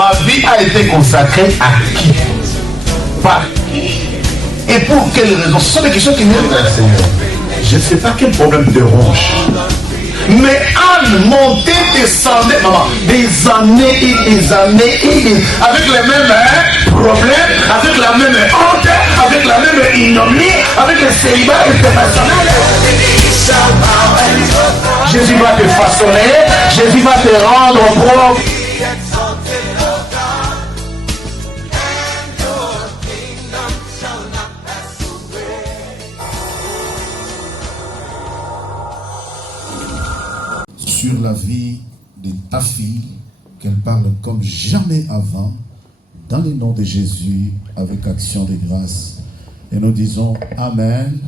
ma vie a été consacrée à qui? Par qui? Et pour quelle raison? Ce sont des questions qui viennent vers le Seigneur. Je ne sais pas quel problème te ronge. Mais Anne montait, descendait, maman, des années et des années et des... avec les mêmes problèmes, avec la même honte, avec la même ignominie, avec les célibats internationaux. Jésus va te façonner, Jésus va te rendre propre. Sur la vie de ta fille, qu'elle parle comme jamais avant, dans le nom de Jésus, avec action de grâce. Et nous disons Amen.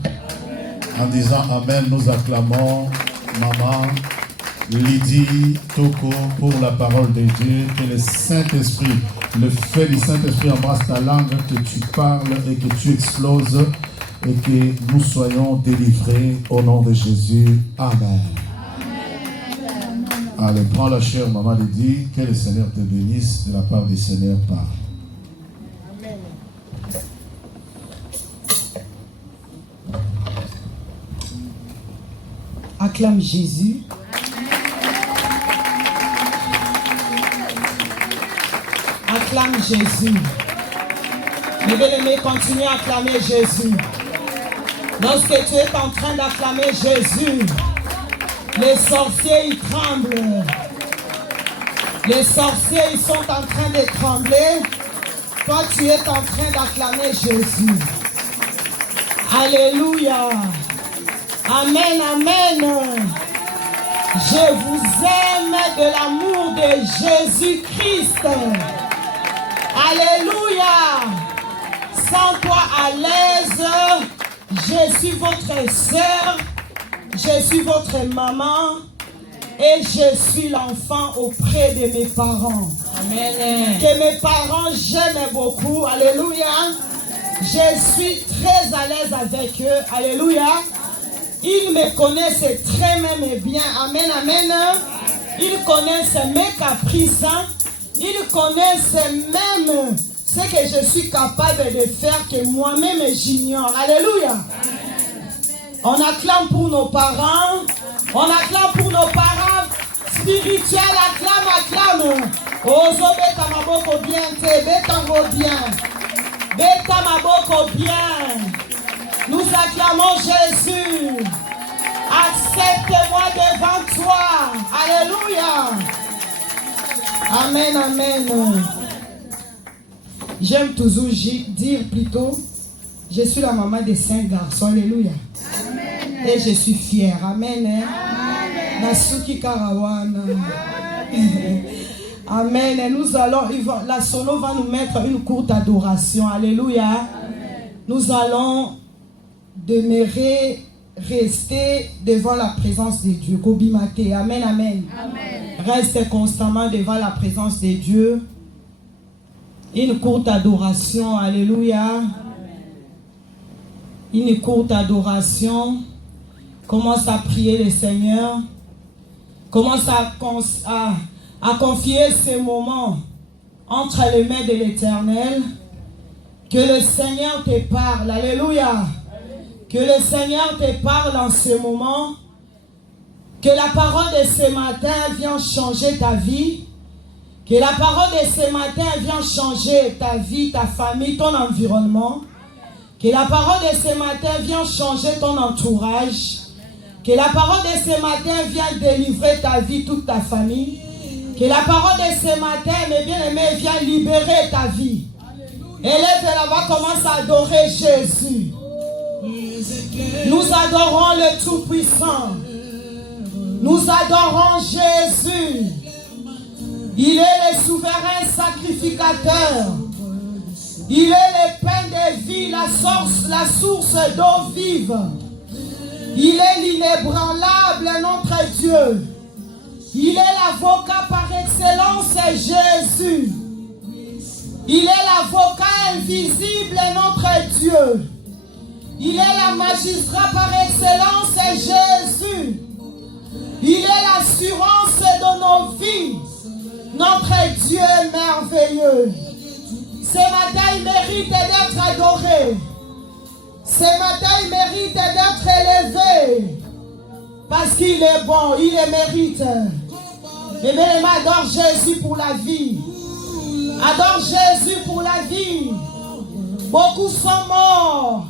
En disant Amen, nous acclamons Maman Lydie Toko pour la parole de Dieu. Que le Saint-Esprit, le fait du Saint-Esprit embrasse ta langue, que tu parles et que tu exploses et que nous soyons délivrés au nom de Jésus. Amen. Allez, prends la chère Maman Lydie, que le Seigneur te bénisse, de la part du Seigneur parle. Amen. Acclame Jésus. Acclame Jésus. Mes bien-aimés, continue à acclamer Jésus. Lorsque tu es en train d'acclamer Jésus, les sorciers, ils tremblent. Les sorciers, ils sont en train de trembler. Toi, tu es en train d'acclamer Jésus. Alléluia. Amen, amen. Je vous aime de l'amour de Jésus-Christ. Alléluia. Sens-toi à l'aise. Je suis votre sœur. Je suis votre maman et je suis l'enfant auprès de mes parents. Amen. Que mes parents j'aime beaucoup. Alléluia. Je suis très à l'aise avec eux. Alléluia. Ils me connaissent très même bien. Amen, amen. Ils connaissent mes caprices. Ils connaissent même ce que je suis capable de faire que moi-même j'ignore. Alléluia. On acclame pour nos parents. On acclame pour nos parents spirituels. Acclame. Ozo beta maboko bien. Te beta go bien. Beta maboko bien. Nous acclamons Jésus. Accepte-moi devant toi. Alléluia. Amen, amen. J'aime toujours dire plutôt, je suis la maman des 5 garçons. Alléluia. Amen. Et je suis fière. Amen. Nasuki Karawana. Amen. Nous allons, la solo va nous mettre une courte adoration. Alléluia. Amen. Nous allons demeurer, rester devant la présence de Dieu. Kobimate. Amen, amen. Amen. Reste constamment devant la présence de Dieu. Une courte adoration. Alléluia. Amen. Une courte adoration. Commence à prier le Seigneur. Commence à confier ces moments entre les mains de l'Éternel. Que le Seigneur te parle. Alléluia. Que le Seigneur te parle en ce moment. Que la parole de ce matin vienne changer ta vie. Que la parole de ce matin vienne changer ta vie, ta famille, ton environnement. Que la parole de ce matin vienne changer ton entourage. Que la parole de ce matin vienne délivrer ta vie, toute ta famille. Que la parole de ce matin, mes bien-aimés, vienne libérer ta vie. Élève là-bas, commence à adorer Jésus. Nous adorons le Tout-Puissant. Nous adorons Jésus. Il est le souverain sacrificateur. Il est le pain de vie, la source d'eau vive. Il est l'inébranlable, notre Dieu. Il est l'avocat par excellence, Jésus. Il est l'avocat invisible, notre Dieu. Il est la magistrat par excellence, Jésus. Il est l'assurance de nos vies. Notre Dieu est merveilleux. Dieu. Ce matin, il mérite d'être adoré. Ce matin, il mérite d'être élevé. Parce qu'il est bon, il le mérite. Et même adore Jésus pour la vie. Adore Jésus pour la vie. Beaucoup sont morts.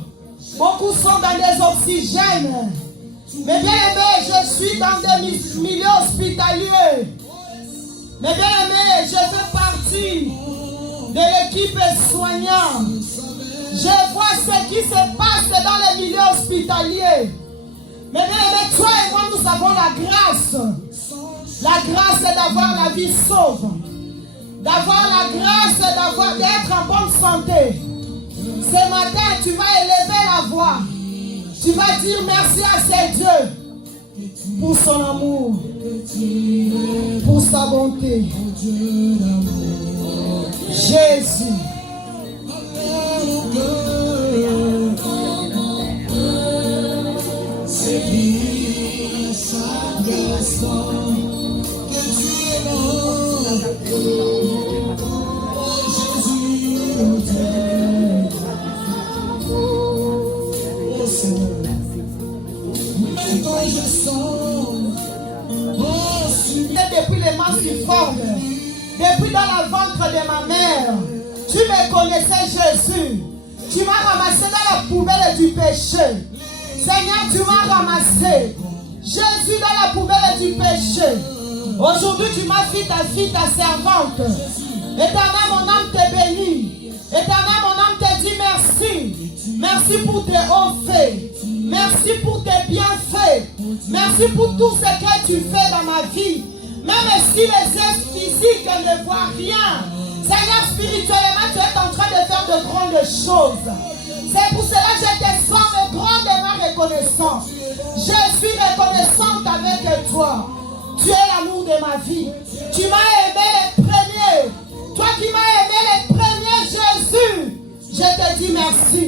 Beaucoup sont dans des oxygènes. Mais bien aimé, je suis dans des milieux hospitaliers. Mais bien aimé, je fais partie de l'équipe soignante. Je vois ce qui se passe dans les milieux hospitaliers. Mais bien aimé, toi et moi, nous avons la grâce. La grâce d'avoir la vie sauve. D'avoir la grâce d'être en bonne santé. Ce matin, tu vas élever la voix. Tu vas dire merci à ce Dieu pour son amour, pour sa bonté. Jésus. Depuis les mastiformes, depuis dans la ventre de ma mère, tu me connaissais, Jésus. Tu m'as ramassé dans la poubelle du péché. Seigneur, tu m'as ramassé, Jésus, dans la poubelle du péché. Aujourd'hui, tu m'as fait ta fille, ta servante. Éternel, mon âme te bénit. Éternel, mon âme te dit merci. Merci pour tes hauts faits. Merci pour tes bienfaits. Merci pour tout ce que tu fais dans ma vie. Même si les yeux physiques ne voient rien, Seigneur, spirituellement, tu es en train de faire de grandes choses. C'est pour cela que je te sens grandement reconnaissant. Je suis reconnaissante avec toi. Tu es l'amour de ma vie. Tu m'as aimé les premiers. Toi qui m'as aimé les premiers, Jésus. Je te dis merci.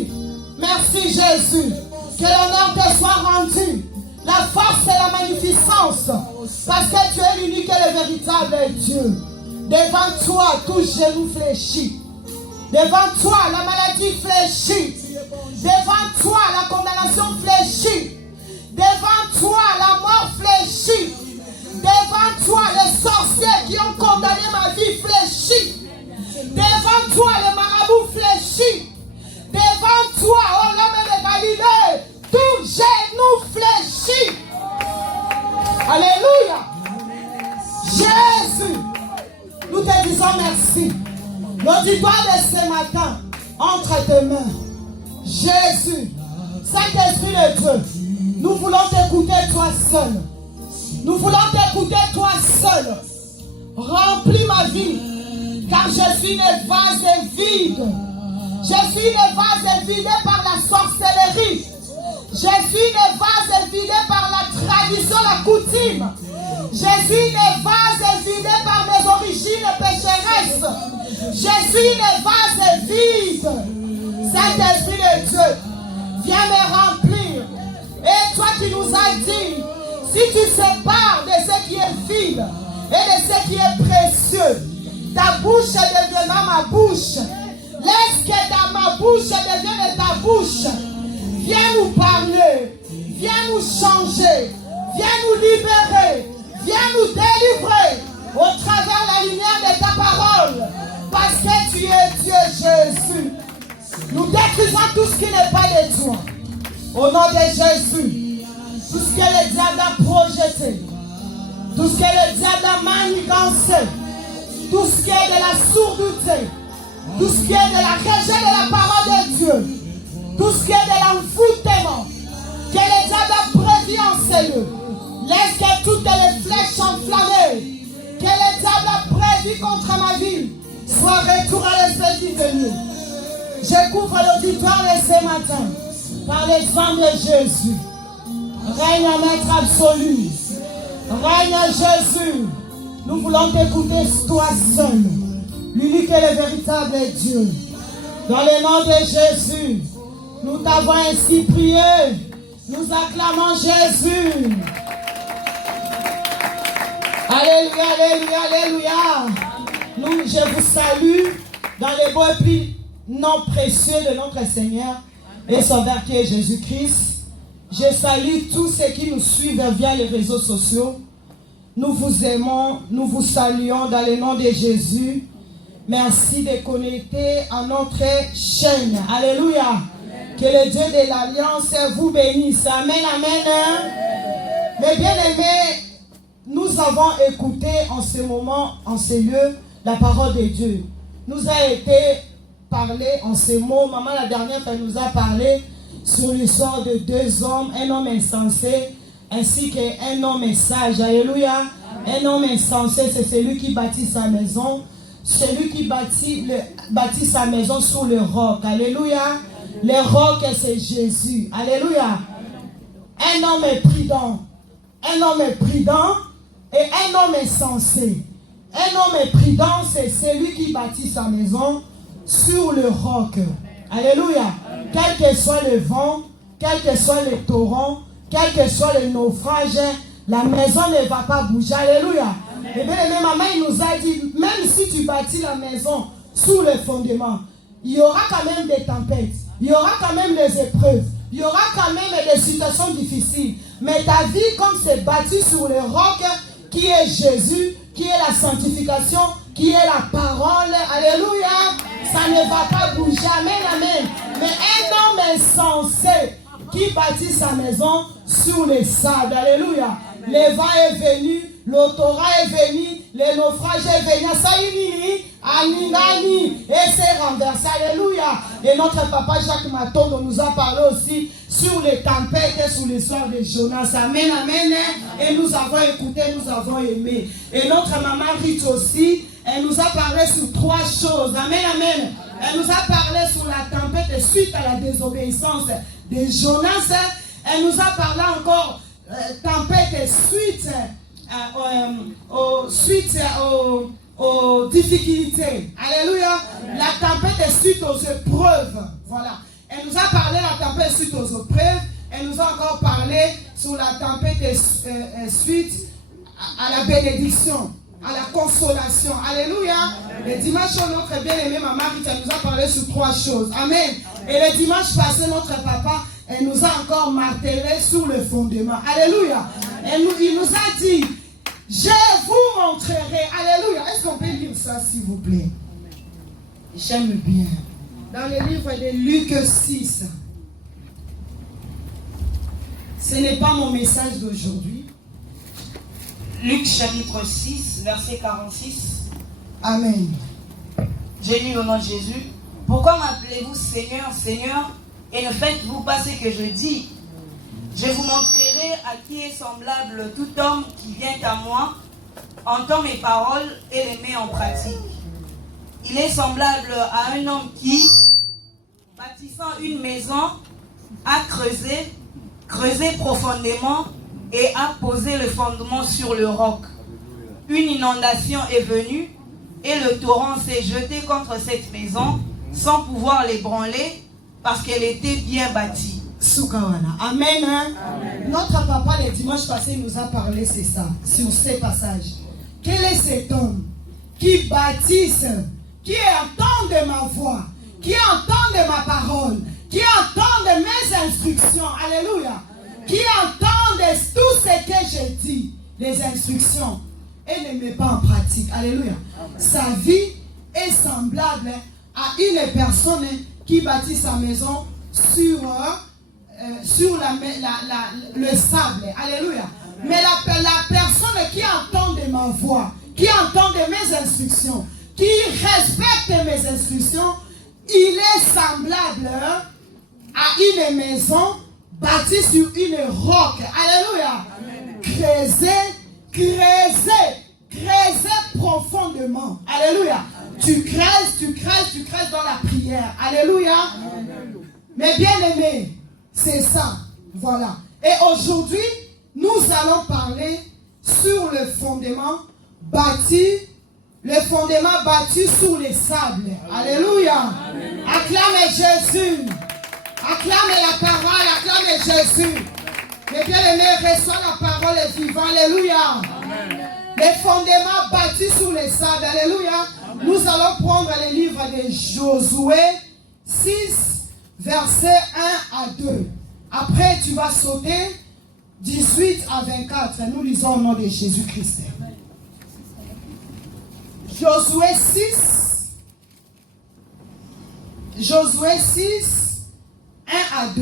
Merci, Jésus. Que l'honneur te soit rendu. La force et la magnificence. Parce que tu es l'unique et le véritable Dieu. Devant toi, tout genou fléchit. Devant toi, la maladie fléchit. Devant toi, la condamnation fléchit. Devant toi, la mort fléchit. Devant toi, les sorciers qui ont condamné ma vie fléchit. Devant toi, les marabouts fléchit. Devant toi, oh l'homme de Galilée, tout genou fléchit. Alléluia. Jésus, nous te disons merci. L'auditoire de ce matin, entre tes mains. Jésus, Saint-Esprit de Dieu, nous voulons t'écouter toi seul. Nous voulons t'écouter toi seul. Remplis ma vie, car je suis une vase vide. Je suis une vase vidée par la sorcellerie. Je suis une vase vidée par la tradition, la coutume. Je suis une vase vidée par mes origines pécheresses. Je suis une vase vide. Saint-Esprit de Dieu, viens me remplir. Et toi qui nous as dit, si tu sépares de ce qui est vide et de ce qui est précieux, ta bouche deviendra ma bouche. Laisse que ma bouche devienne ta bouche. Viens nous parler. Viens nous changer. Viens nous libérer. Viens nous délivrer au travers de la lumière de ta parole. Parce que tu es Dieu, Jésus. Nous détruisons tout ce qui n'est pas de toi. Au nom de Jésus. Tout ce que le diable a projeté. Tout ce que le diable a manigancé. Tout ce qui est de la sourdité. Tout ce qui est de la rejet de la parole de Dieu. Tout ce qui est de l'envoûtement. Que le diable a prévu en ces lieux. Laisse que toutes les flèches enflammées que le diable a prévues contre ma vie soient retournées à l'esprit venu. Je couvre l'auditoire de ce matin par les sang de Jésus. Règne maître absolu. Règne Jésus. Nous voulons t'écouter toi seul. L'unique et le véritable Dieu. Dans le nom de Jésus, nous t'avons ainsi prié. Nous acclamons Jésus. Alléluia, alléluia, alléluia. Je vous salue dans les beaux et plus nom précieux de notre Seigneur et Sauveur qui est Jésus-Christ, je salue tous ceux qui nous suivent via les réseaux sociaux. Nous vous aimons, nous vous saluons dans le nom de Jésus. Merci de connecter à notre chaîne. Alléluia. Amen. Que le Dieu de l'Alliance vous bénisse. Amen, amen. Mes bien-aimés, nous avons écouté en ce moment, en ce lieu, la parole de Dieu. Nous a été parlé en ces mots. Maman, la dernière fois, nous a parlé sur l'histoire de deux hommes, un homme insensé ainsi qu'un homme sage. Alléluia. Amen. Un homme insensé, c'est celui qui bâtit sa maison. Celui qui bâtit sa maison sur le roc. Alléluia. Le roc, c'est Jésus. Alléluia. Un homme est prudent. Un homme est prudent et un homme est sensé. Un homme est prudent, c'est celui qui bâtit sa maison sur le roc. Alléluia. Quel que soit le vent, quel que soit le torrent, quel que soit le naufrage, la maison ne va pas bouger. Alléluia. Et bien, maman, il nous a dit, même si tu bâtis la maison sous le fondement, il y aura quand même des tempêtes, il y aura quand même des épreuves, il y aura quand même des situations difficiles. Mais ta vie, comme c'est bâti sur le roc, qui est Jésus, qui est la sanctification, qui est la parole, alléluia, ça ne va pas bouger. Amen, amen. Mais un homme insensé qui bâtit sa maison sur les sables, alléluia. Le vent est venu, l'autorat est venu, le naufrage est venu, et c'est renversé, alléluia. Et notre papa Jacques Matondo nous a parlé aussi sur les tempêtes et sur l'histoire de Jonas. Amen, amen. Et nous avons écouté, nous avons aimé. Et notre maman Rich aussi, elle nous a parlé sur trois choses. Amen, amen. Elle nous a parlé sur la tempête suite à la désobéissance de Jonas. Elle nous a parlé encore tempête suite aux difficultés. Alléluia. La tempête suite aux épreuves. Voilà. Elle nous a parlé de la tempête suite aux épreuves. Elle nous a encore parlé sur la tempête suite à la bénédiction, à la consolation. Alléluia. Le dimanche, notre bien-aimée maman elle nous a parlé sur trois choses. Amen. Et le dimanche passé, notre papa, elle nous a encore martelé sur le fondement. Alléluia. Il nous a dit, je vous montrerai. Alléluia. Est-ce qu'on peut lire ça, s'il vous plaît? J'aime bien. Dans le livre de Luc 6. Ce n'est pas mon message d'aujourd'hui. Luc chapitre 6, verset 46. Amen. J'ai lu au nom de Jésus. Pourquoi m'appelez-vous Seigneur, Seigneur, et ne faites-vous pas ce que je dis? Je vous montrerai à qui est semblable tout homme qui vient à moi, entend mes paroles et les met en pratique. Il est semblable à un homme qui, bâtissant une maison, a creusé profondément et a posé le fondement sur le roc. Une inondation est venue et le torrent s'est jeté contre cette maison sans pouvoir l'ébranler parce qu'elle était bien bâtie. Soukawana. Amen. Amen. Notre papa le dimanche passé nous a parlé, c'est ça, sur ces passages. Quel est cet homme qui bâtisse, qui entend de ma voix, qui entend de ma parole, qui entend de mes instructions, alléluia, qui entend de tout ce que je dis, les instructions, et ne met pas en pratique, alléluia. Sa vie est semblable à une personne qui bâtit sa maison sur le sable, alléluia. Mais la personne qui entend de ma voix, qui entend de mes instructions, qui respecte mes instructions, il est semblable à une maison bâtie sur une roc, alléluia. Creusez profondément, alléluia. Tu creuses dans la prière, alléluia. Mais bien aimé, c'est ça, voilà. Et aujourd'hui, nous allons parler sur le fondement bâti sur les sables. Alléluia. Acclamez Jésus. Acclamez la parole, acclamez Jésus. Mais bien aimé, reçois la parole vivante. Alléluia. Les fondements bâtis sur les sables. Alléluia. Nous allons prendre le livre de Josué 6, versets 1 à 2. Après, tu vas sauter 18 à 24. Nous lisons au nom de Jésus-Christ. Josué 6, 1 à 2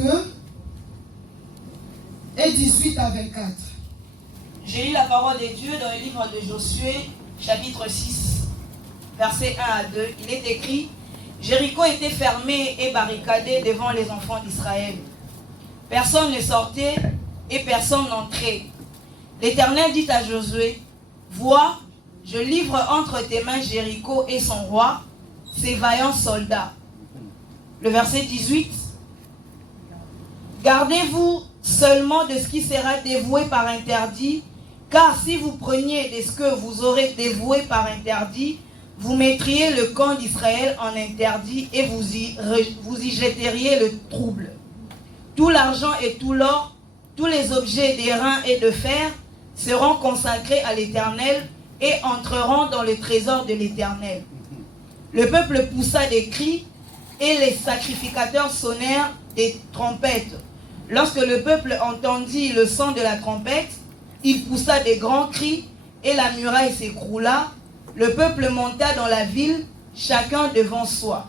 et 18 à 24. J'ai lu la parole de Dieu dans le livre de Josué, chapitre 6, versets 1 à 2. Il est écrit: Jéricho était fermé et barricadé devant les enfants d'Israël. Personne ne sortait et personne n'entrait. L'Éternel dit à Josué: Vois, je livre entre tes mains Jéricho et son roi, ses vaillants soldats. Le verset 18. Gardez-vous seulement de ce qui sera dévoué par interdit, car si vous preniez de ce que vous aurez dévoué par interdit, vous mettriez le camp d'Israël en interdit et vous y jetteriez le trouble. Tout l'argent et tout l'or, tous les objets d'airain et de fer seront consacrés à l'Éternel et entreront dans le trésor de l'Éternel. Le peuple poussa des cris et les sacrificateurs sonnèrent des trompettes. Lorsque le peuple entendit le son de la trompette, il poussa des grands cris et la muraille s'écroula. Le peuple monta dans la ville, chacun devant soi.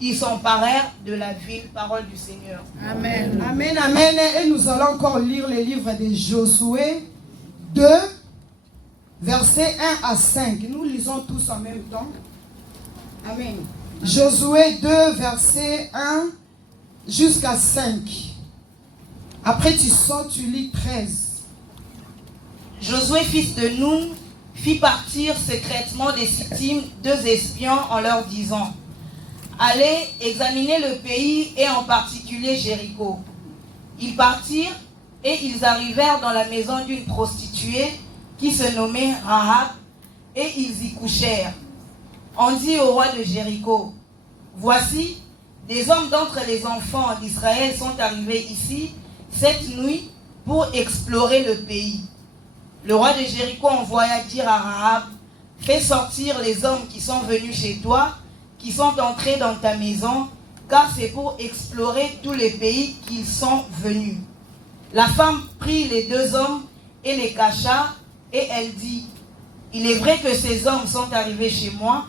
Ils s'emparèrent de la ville. Parole du Seigneur. Amen. Amen, amen. Et nous allons encore lire le livre de Josué 2, versets 1 à 5. Nous lisons tous en même temps. Amen. Josué 2, verset 1 jusqu'à 5. Après tu sors, tu lis 13. Josué, fils de Nun, fit partir secrètement des Sittim 2 espions en leur disant: Allez examiner le pays et en particulier Jéricho. Ils partirent et ils arrivèrent dans la maison d'une prostituée qui se nommait Rahab et ils y couchèrent. On dit au roi de Jéricho: Voici, des hommes d'entre les enfants d'Israël sont arrivés ici cette nuit pour explorer le pays. Le roi de Jéricho envoya dire à Rahab: Fais sortir les hommes qui sont venus chez toi, qui sont entrés dans ta maison, car c'est pour explorer tous les pays qu'ils sont venus. La femme prit les 2 hommes et les cacha, et elle dit: Il est vrai que ces hommes sont arrivés chez moi,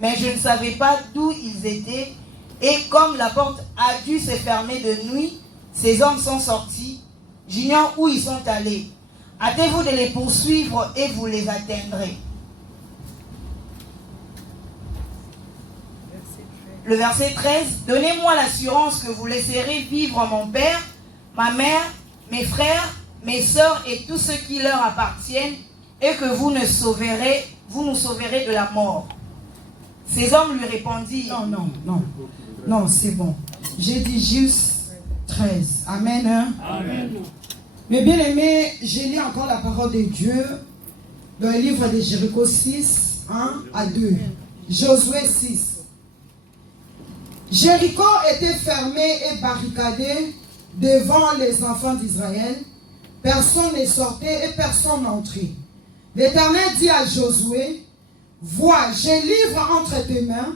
mais je ne savais pas d'où ils étaient, et comme la porte a dû se fermer de nuit, ces hommes sont sortis. J'ignore où ils sont allés. Hâtez-vous de les poursuivre et vous les atteindrez. Le verset 13. Donnez-moi l'assurance que vous laisserez vivre mon père, ma mère, mes frères, mes sœurs et tous ceux qui leur appartiennent, et que vous nous sauverez de la mort. Ces hommes lui répondirent: Non, c'est bon. J'ai dit juste 13. Amen. Hein? Amen. Mais bien aimé, j'ai lu encore la parole de Dieu dans le livre de Jéricho 6, 1 à 2. Josué 6. Jéricho était fermé et barricadé devant les enfants d'Israël. Personne ne sortait et personne n'entrait. L'Éternel dit à Josué: Vois, je livre entre tes mains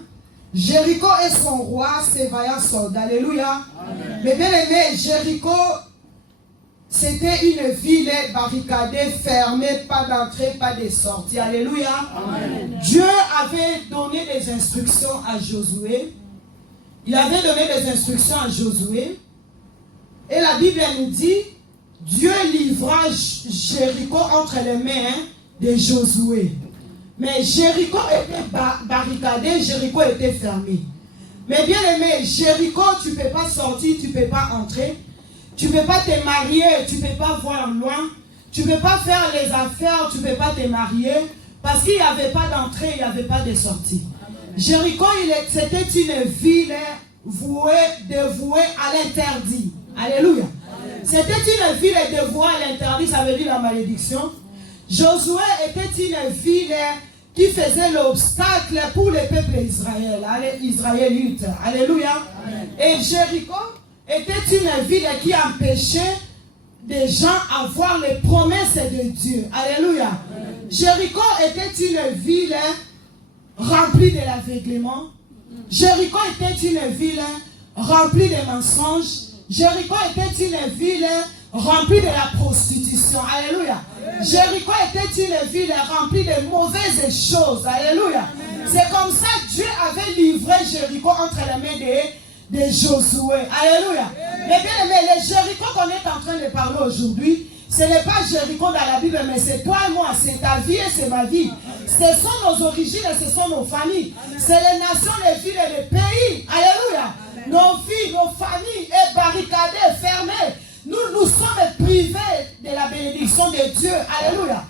Jéricho et son roi, ses vaillants soldats. Alléluia. Amen. Mais bien aimé, Jéricho, c'était une ville barricadée, fermée, pas d'entrée, pas de sortie. Alléluia. Amen. Dieu avait donné des instructions à Josué. Il avait donné des instructions à Josué. Et la Bible nous dit: Dieu livra Jéricho entre les mains de Josué. Mais Jéricho était barricadé, Jéricho était fermé. Mais bien aimé, Jéricho, tu ne peux pas sortir, tu ne peux pas entrer. Tu ne peux pas te marier, tu ne peux pas voir loin. Tu ne peux pas faire les affaires, tu ne peux pas te marier. Parce qu'il n'y avait pas d'entrée, il n'y avait pas de sortie. Jéricho, c'était une ville dévouée à l'interdit. Alléluia. C'était une ville dévouée à l'interdit, ça veut dire la malédiction. Josué était une ville qui faisait l'obstacle pour le peuple israélite. Alléluia. Amen. Et Jéricho était une ville qui empêchait des gens à voir les promesses de Dieu. Alléluia. Amen. Jéricho était une ville remplie de l'aveuglement. Jéricho était une ville remplie de mensonges. Jéricho était une ville remplie de la prostitution. Alléluia. Jéricho était une ville remplie de mauvaises choses. Alléluia. C'est comme ça que Dieu avait livré Jéricho entre les mains de Josué. Alléluia. Mais bien aimé, les Jéricho qu'on est en train de parler aujourd'hui, ce n'est pas Jéricho dans la Bible, mais c'est toi et moi, c'est ta vie et c'est ma vie. Ce sont nos origines et ce sont nos familles. C'est les nations, les villes et les pays. Alléluia. Nos vies, nos familles est barricadées, fermées. Nous sommes privés de la bénédiction de Dieu. Alléluia.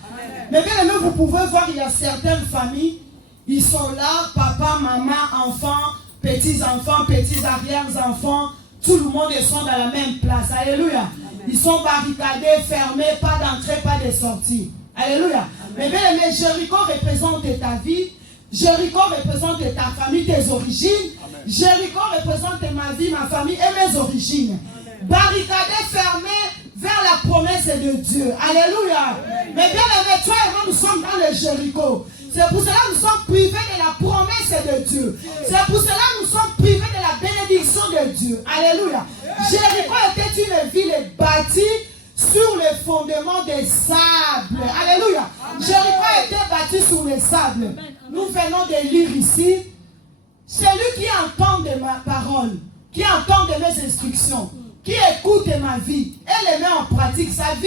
Mais bien aimé, vous pouvez voir, il y a certaines familles, ils sont là, papa, maman, enfants, petits-enfants, petits-arrières-enfants, tout le monde est dans la même place. Alléluia. Ils sont barricadés, fermés, pas d'entrée, pas de sortie. Alléluia. Mais bien aimé, Jéricho représente ta vie. Jéricho représente ta famille, tes origines. Jéricho représente ma vie, ma famille et mes origines. Barricadés, fermés vers la promesse de Dieu. Alléluia. Mais bien aimé, toi et moi, nous sommes dans le Jéricho. C'est pour cela que nous sommes privés de la promesse de Dieu. C'est pour cela que nous sommes privés de la bénédiction de Dieu. Alléluia. Jéricho était une ville bâtie sur le fondement des sables. Alléluia. Jéricho était bâti sur les sables. Nous venons de lire ici. Celui qui entend de ma parole, qui entend de mes instructions, qui écoute ma vie et les met en pratique, sa vie,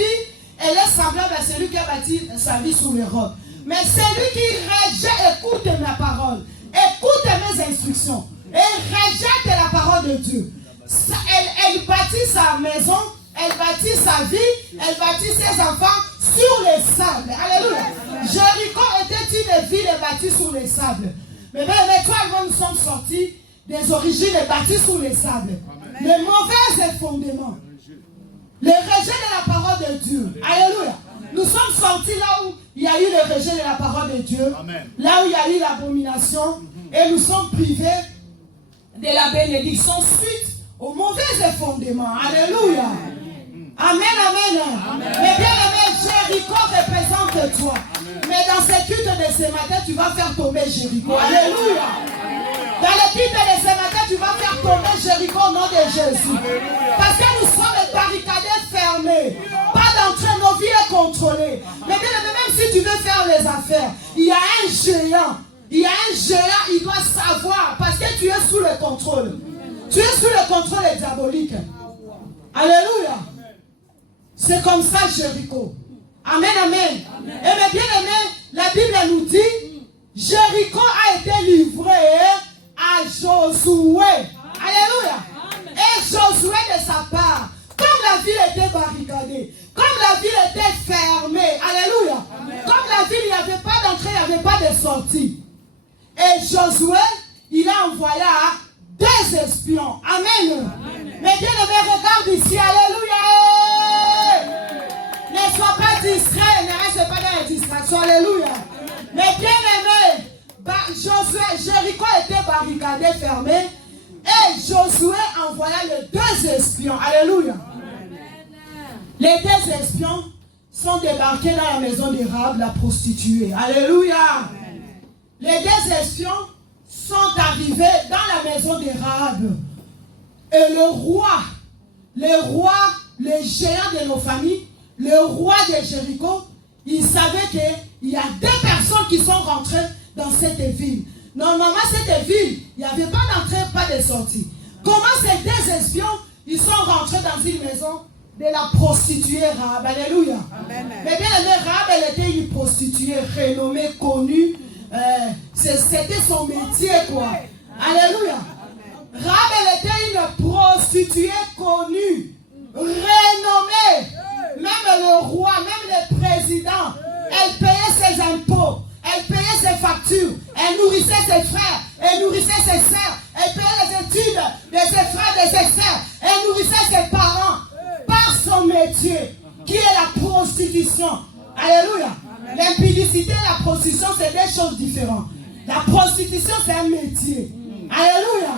elle est semblable à celui qui a bâti sa vie sur les rocs. Mais celui qui rejette, écoute ma parole, écoute mes instructions et rejette la parole de Dieu. Elle bâtit sa maison, elle bâtit sa vie, elle bâtit ses enfants sur les sables. Alléluia. Jéricho était une ville bâtie sur les sables. Mais bien, toi et moi, nous sommes sortis des origines bâties sur les sables. Les mauvais fondements. Le rejet de la parole de Dieu. Alléluia. Nous sommes sortis là où il y a eu le rejet de la parole de Dieu. Amen. Là où il y a eu l'abomination. Et nous sommes privés de la bénédiction suite aux mauvais fondements. Alléluia. Amen, amen. Amen. Mais bien aimé, Jéricho représente toi. Amen. Mais dans ce culte de ce matin, tu vas faire tomber Jéricho. Alléluia. Dans le culte de ce matin, tu vas faire tomber Jéricho au nom de Jésus. Alléluia. Parce que nous sommes barricadés, fermés. Pas d'entrée, nos vies sont contrôlées. Mais bien aimé, même si tu veux faire les affaires, il y a un géant. Il y a un géant, il doit savoir. Parce que tu es sous le contrôle. Tu es sous le contrôle diabolique. Alléluia. C'est comme ça Jéricho. Amen, amen. Amen. Et mais bien aimé, la Bible nous dit, Jéricho a été livré à Josué. Alléluia. Amen. Et Josué de sa part, comme la ville était barricadée, comme la ville était fermée, alléluia. Amen. Comme la ville, il n'y avait pas d'entrée, il n'y avait pas de sortie. Et Josué, il a envoyé des espions. Amen. Amen. Mais bien aimé, regarde ici, alléluia. Ne sois pas distrait, ne reste pas dans la distraction, alléluia. Mais bien aimé, Jéricho était barricadé, fermé, et Josué envoya les deux espions, alléluia. Les deux espions sont débarqués dans la maison de Rahab, la prostituée, alléluia. Les deux espions sont arrivés dans la maison de Rahab, et le roi, le géant de nos familles, le roi de Jéricho, il savait qu'il y a deux personnes qui sont rentrées dans cette ville. Normalement, cette ville, il n'y avait pas d'entrée, pas de sortie. Comment ces deux espions, ils sont rentrés dans une maison de la prostituée Rahab? Alléluia. Amen. Mais bien aimé, Rahab, elle était une prostituée renommée, connue. C'était son métier, quoi. Alléluia. Rahab, elle était une prostituée connue, renommée. Même le roi, même le président, elle payait ses impôts, elle payait ses factures, elle nourrissait ses frères, elle nourrissait ses sœurs, elle payait les études de ses frères et de ses sœurs, elle nourrissait ses parents par son métier, qui est la prostitution. Alléluia. L'impudicité et la prostitution, c'est des choses différentes. La prostitution, c'est un métier. Alléluia.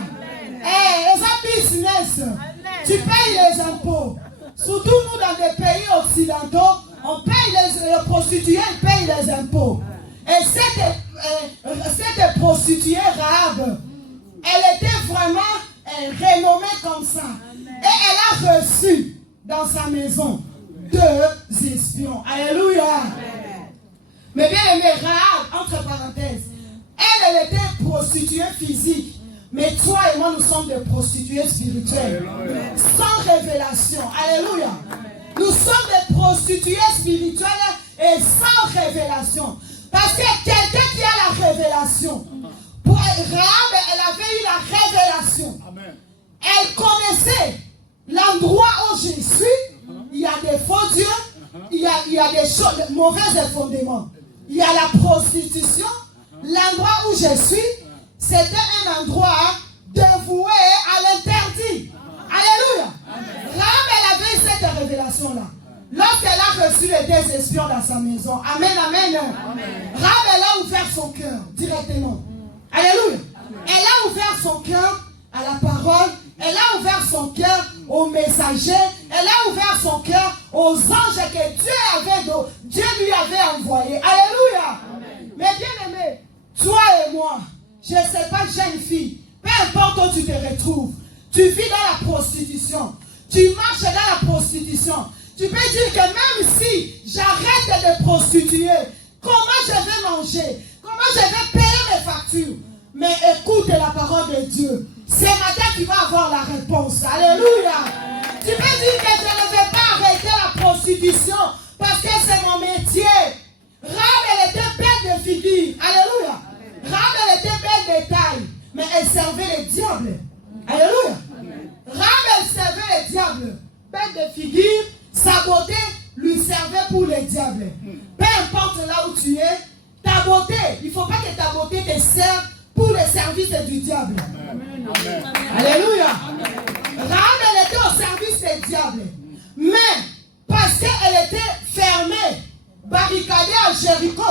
Et c'est un business. Tu payes les impôts. Surtout nous dans des pays occidentaux, on paye les prostituées, ils payent les impôts. Et cette prostituée Rahab, vraiment renommée comme ça. Et elle a reçu dans sa maison 2 espions. Alléluia. Mais bien aimé, Rahab, entre parenthèses, elle était prostituée physique. Mais toi et moi, nous sommes des prostituées spirituelles. Sans révélation. Alléluia. Nous sommes des prostituées spirituelles et sans révélation. Parce que quelqu'un qui a la révélation, pour Rahab, elle avait eu la révélation. Elle connaissait l'endroit où je suis. Il y a des faux dieux. Il y a des choses, de mauvais fondements. Il y a la prostitution. L'endroit où je suis, c'était un endroit dévoué à l'interdit. Alléluia. Rahab, elle avait cette révélation-là. Lorsqu'elle a reçu les 2 espions dans sa maison. Amen, amen. Rahab, elle a ouvert son cœur directement. Alléluia. Elle a ouvert son cœur à la parole. Elle a ouvert son cœur aux messagers. Elle a ouvert son cœur aux anges que Dieu lui avait envoyés. Alléluia. Mais bien aimé, toi et moi, je ne sais pas, jeune fille, peu importe où tu te retrouves, tu vis dans la prostitution, tu marches dans la prostitution, tu peux dire que même si j'arrête de prostituer, comment je vais manger, comment je vais payer mes factures? Mais écoute la parole de Dieu. Ce matin, tu vas avoir la réponse. Alléluia. Tu peux dire que je ne vais pas arrêter la prostitution parce que c'est mon métier. Rahab, elle était belle de figure. Alléluia. Rahab, elle était belle de taille. Mais elle servait les diables. Alléluia. Rahab, elle servait les diables. Belle de figure, sa beauté lui servait pour les diables. Peu importe là où tu es, ta beauté, il ne faut pas que ta beauté te serve pour le service du diable. Amen. Alléluia. Rahab, elle était au service des diables. Mais parce qu'elle était fermée, barricadée à Jéricho,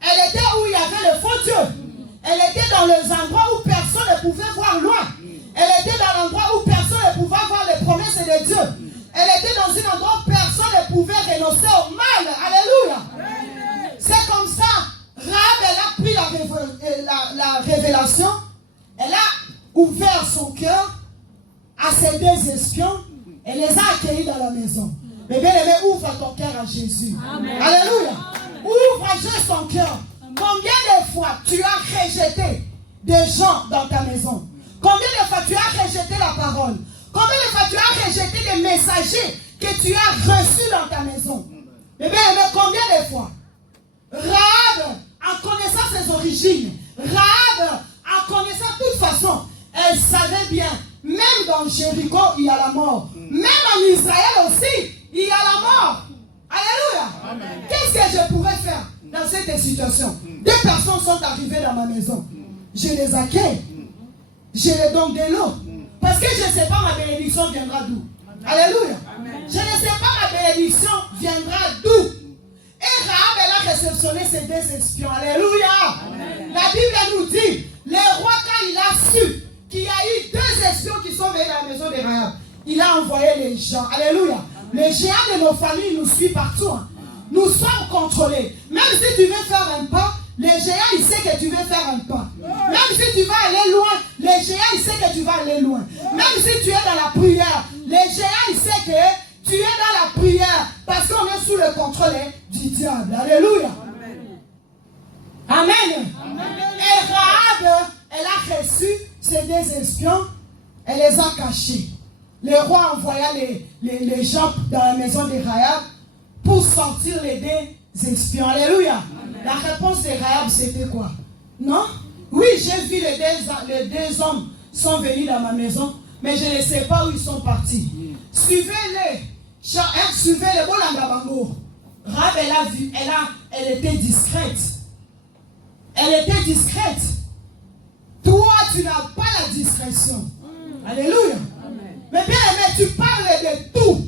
elle était où il y avait le faux Dieu. Elle était dans les endroits où personne ne pouvait voir loin. Elle était dans l'endroit où personne ne pouvait voir les promesses de Dieu. Elle était dans un endroit où personne ne pouvait renoncer au mal. Alléluia. C'est comme ça. Rahab, elle a pris la révélation. Elle a ouvert son cœur à ces 2 espions. Elle les a accueillis dans la maison. Mais bien aimé, ouvre ton cœur à Jésus. Amen. Alléluia. Ouvre juste ton cœur. Combien de fois tu as rejeté des gens dans ta maison? Combien de fois tu as rejeté la parole? Combien de fois tu as rejeté des messagers que tu as reçus dans ta maison? Mais bien aimé, combien de fois? Rahab, en connaissant ses origines, Rahab, en connaissant toute façon, elle savait bien, même dans Jéricho, il y a la mort. Même en Israël aussi, il y a la mort. Alléluia. Qu'est-ce que je pourrais faire dans cette situation? 2 personnes sont arrivées dans ma maison. Je les accueille. Je les donne de l'eau. Parce que je ne sais pas ma bénédiction viendra d'où. Alléluia. Je ne sais pas ma bénédiction viendra d'où. Et Rahab, elle a réceptionné ces 2 espions. Alléluia. La Bible nous dit, le roi, quand il a su qu'il y a eu 2 espions qui sont venus à la maison de Rahab, il a envoyé les gens. Alléluia. Les géants de nos familles nous suivent partout. Nous sommes contrôlés. Même si tu veux faire un pas, les géants, ils savent que tu veux faire un pas. Même si tu vas aller loin, les géants, ils savent que tu vas aller loin. Même si tu es dans la prière, les géants, ils savent que tu es dans la prière. Parce qu'on est sous le contrôle du diable. Alléluia. Amen. Et Rahab, elle a reçu ces 2 espions. Elle les a cachés. Le roi envoya les gens dans la maison de Rahab pour sortir les 2 espions. Alléluia. La réponse de Rahab, c'était quoi? Non? Oui, j'ai vu les deux hommes sont venus dans ma maison, mais je ne sais pas où ils sont partis. Suivez-les. Suivez-les. Rahab, elle a vu, elle était discrète. Elle était discrète. Toi, tu n'as pas la discrétion. Alléluia. Mais bien aimé, tu parles de tout.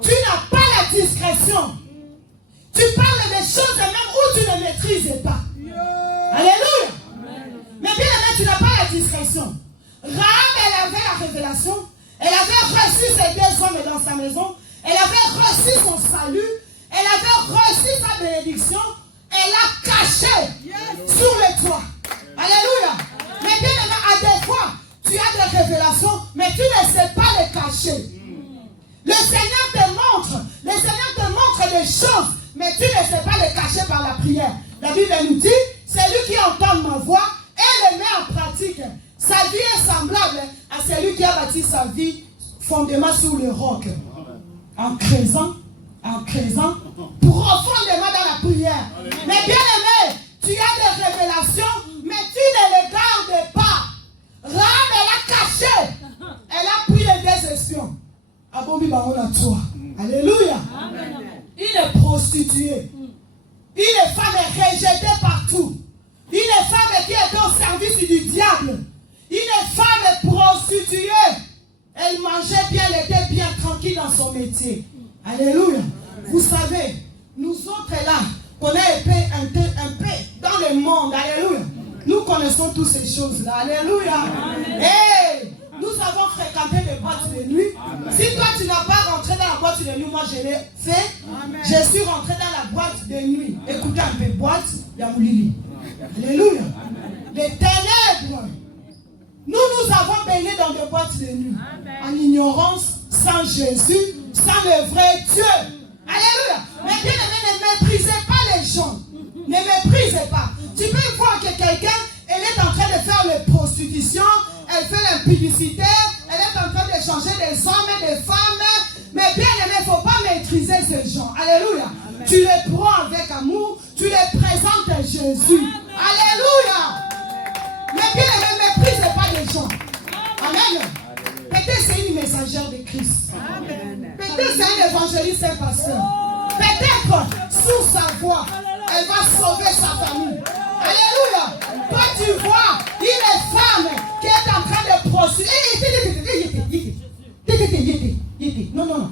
Tu n'as pas la discrétion. Tu parles des choses même où tu ne maîtrises pas. Alléluia. Mais bien aimé, tu n'as pas la discrétion. Rahab, elle avait la révélation. Elle avait reçu ces 2 hommes dans sa maison. Elle avait reçu son salut. Elle avait reçu sa bénédiction. Elle l'a caché sur le toit. Alléluia. Mais bien aimé, à des révélations, mais tu ne sais pas les cacher. Le Seigneur te montre des choses, mais tu ne sais pas les cacher par la prière. La Bible nous dit, celui qui entend ma voix et le met en pratique, sa vie est semblable à celui qui a bâti sa vie fondément sur le roc. En creusant profondément dans la prière. Mais bien aimé, tu as des révélations, mais tu ne les gardes pas. Rahab, elle a caché. Elle a pris les deux espions. Alléluia. Une prostituée. Une femme rejetée partout. Une femme qui était au service du diable. Une femme prostituée. Elle mangeait bien, elle était bien tranquille dans son métier. Alléluia. Vous savez, nous autres là, qu'on a été un peu dans le monde. Alléluia. Nous connaissons toutes ces choses-là. Alléluia. Hey, nous avons fréquenté des boîtes de nuit. Si toi tu n'as pas rentré dans la boîte de nuit, moi je l'ai fait. Je suis rentré dans la boîte de nuit. Écoutez un peu, boîte Yamoulili. Alléluia. Les ténèbres. Nous avons baigné dans des boîtes de nuit. En ignorance, sans Jésus, sans le vrai Dieu. Alléluia. Mais bien aimé, ne méprisez pas les gens. Ne méprisez pas. Tu peux voir que quelqu'un, elle est en train de faire la prostitution, elle fait l'impudicité, elle est en train d'échanger des hommes et des femmes. Mais bien aimé, il ne faut pas maîtriser ces gens. Alléluia. Amen. Tu les prends avec amour, tu les présentes à Jésus. Amen. Alléluia. Mais bien aimé, ne méprisez pas les gens. Amen. Peut-être c'est une messagère de Christ. Peut-être c'est un évangéliste, un pasteur. Peut-être sous sa voix, elle va sauver sa famille. Alléluia. Toi tu vois une femme qui est en train de prostituer. Non.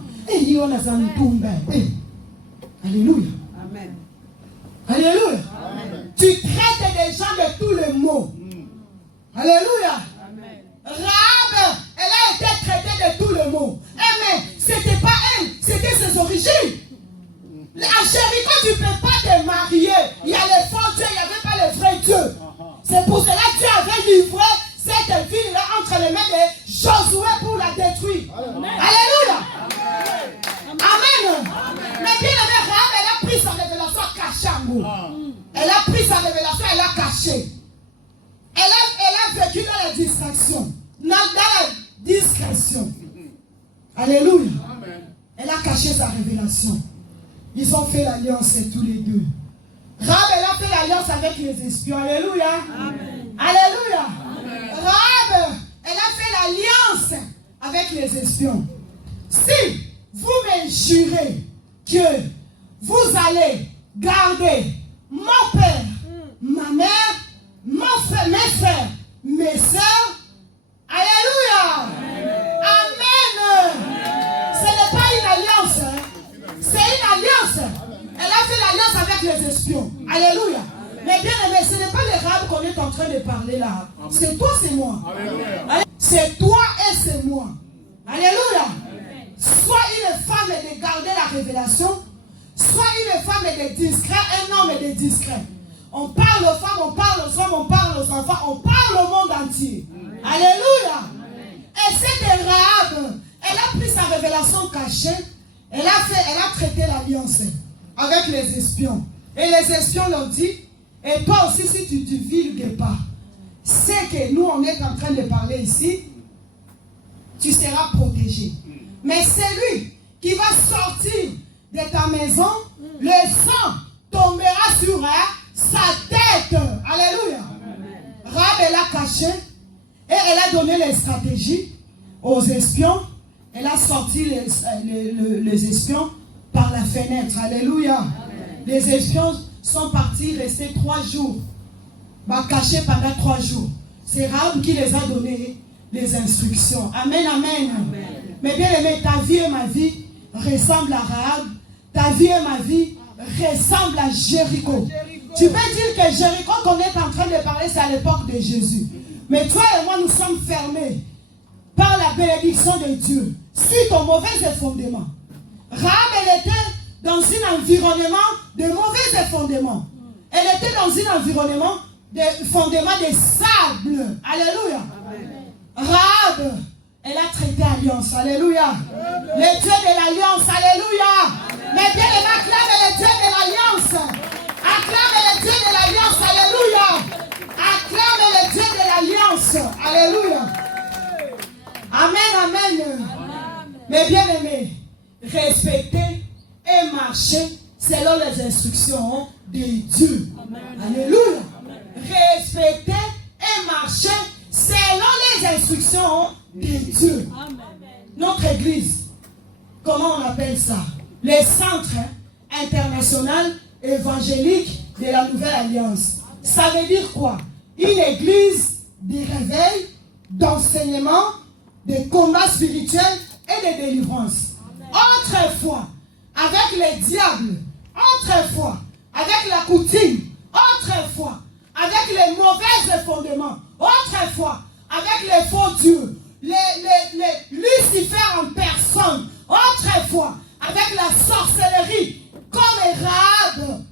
Alléluia. Amen. Alléluia. Amen. Tu traites des gens de tous les maux. Alléluia. Amen. Rahab, elle a été traitée de tous les maux. Mais ce n'était pas elle, c'était ses origines. À Jéricho, tu ne peux pas te marier. Il y a les faux dieux, il n'y avait pas le vrai Dieu. C'est pour cela que Dieu avait livré cette ville-là entre les mains de Josué pour la détruire. Amen. Alléluia. Amen. Mais bien aimé, Rahab, elle a pris sa révélation cachée. Elle a pris sa révélation, elle a caché. Elle a vécu dans la distraction, dans la discrétion. Alléluia. Amen. Elle a caché sa révélation. Ils ont fait l'alliance tous les deux. Rahab, elle a fait l'alliance avec les espions. Alléluia. Amen. Alléluia. Amen. Rahab, elle a fait l'alliance avec les espions. Si vous me jurez que vous allez garder mon père, ma mère, mes frères, mes soeurs, alléluia. Amen. Ce n'est pas une alliance. C'est une alliance. Elle a fait l'alliance avec les espions. Alléluia. Mais bien aimé, ce n'est pas les Rahab qu'on est en train de parler là. C'est toi, c'est moi. C'est toi et c'est moi. Alléluia. Soit une femme de garder la révélation, soit une femme de discret, un homme de discret. On parle aux femmes, on parle aux hommes, on parle aux enfants, on parle au monde entier. Alléluia. Et cette Rahab, elle a pris sa révélation cachée, elle a traité l'alliance avec les espions. Et les espions l'ont dit, et toi aussi si tu ne divulgues pas, c'est que nous on est en train de parler ici, tu seras protégé. Mais celui qui va sortir de ta maison, le sang tombera sur elle, sa tête. Alléluia. Rahab, elle a caché et elle a donné les stratégies aux espions. Elle a sorti les espions par la fenêtre. Alléluia. Amen. Les espions sont partis rester 3 jours. Cachés pendant 3 jours. C'est Rahab qui les a donné les instructions. Amen, amen. Amen. Mais bien aimé, ta vie et ma vie ressemblent à Rahab. Ta vie et ma vie ressemblent à Jéricho. Tu peux dire que Jéricho qu'on est en train de parler, c'est à l'époque de Jésus. Mais toi et moi, nous sommes fermés par la bénédiction de Dieu suite au mauvais fondement. Rahab, elle était dans un environnement de mauvais fondements. Elle était dans un environnement de fondement de sable. Alléluia. Amen. Rahab, elle a traité alliance. Alléluia. Le Dieu de l'alliance. Alléluia. Mais bien aimé, acclame le Dieu de l'alliance. Acclame le Dieu de l'alliance. Alléluia. Acclame le Dieu de l'alliance. Alléluia. Amen, amen. Mais bien aimé, respecter et marcher selon les instructions de Dieu. Alléluia. Respecter et marcher selon les instructions de Dieu. Notre église, comment on appelle ça? Le Centre international évangélique de la Nouvelle Alliance. Ça veut dire quoi? Une église de réveil, d'enseignement, de combat spirituel et de délivrance. Autrefois, avec les diables, autrefois, avec la coutume, autrefois, avec les mauvais fondements, autrefois, avec les faux dieux, les Lucifer en personne, autrefois, avec la sorcellerie, comme Rahab,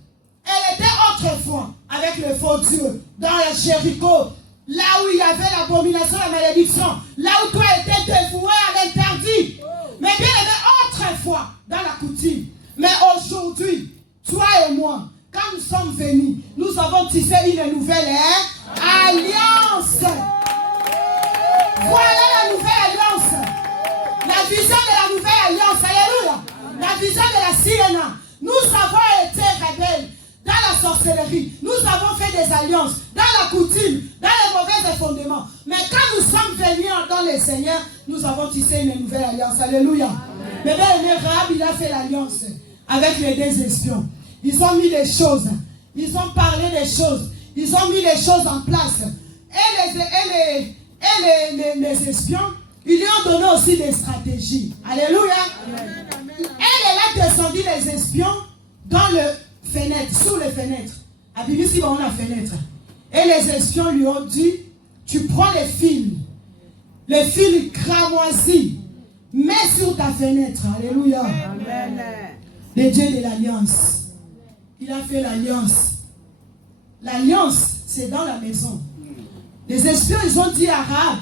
elle était autrefois avec les faux dieux, dans le Jéricho, là où il y avait l'abomination, la malédiction, là où toi étais dévoué à l'interdit. Mais bien aimé, autrefois, dans la coutume. Mais aujourd'hui, toi et moi, quand nous sommes venus, nous avons tissé une nouvelle alliance. Voilà la nouvelle alliance. La vision de la nouvelle alliance. Alléluia. La vision de la Siena. Nous avons été rebelles dans la sorcellerie. Nous avons fait des alliances dans la coutume, dans les mauvais fondements. Mais quand nous sommes venus dans le Seigneur, nous avons tissé une nouvelle alliance. Alléluia. Mais bien aimé, Rahab, il a fait l'alliance avec les deux espions. Ils ont mis des choses. Ils ont parlé des choses. Ils ont mis les choses en place. Et les espions, ils lui ont donné aussi des stratégies. Alléluia. Elle a descendu les espions dans le fenêtre, sous les fenêtres. À Bibi, on a la fenêtre. Et les espions lui ont dit, tu prends les fils cramoisis, mets sur ta fenêtre. Alléluia. Amen. Le Dieu de l'alliance. Il a fait l'alliance. L'alliance, c'est dans la maison. Les espions, ils ont dit à Rahab,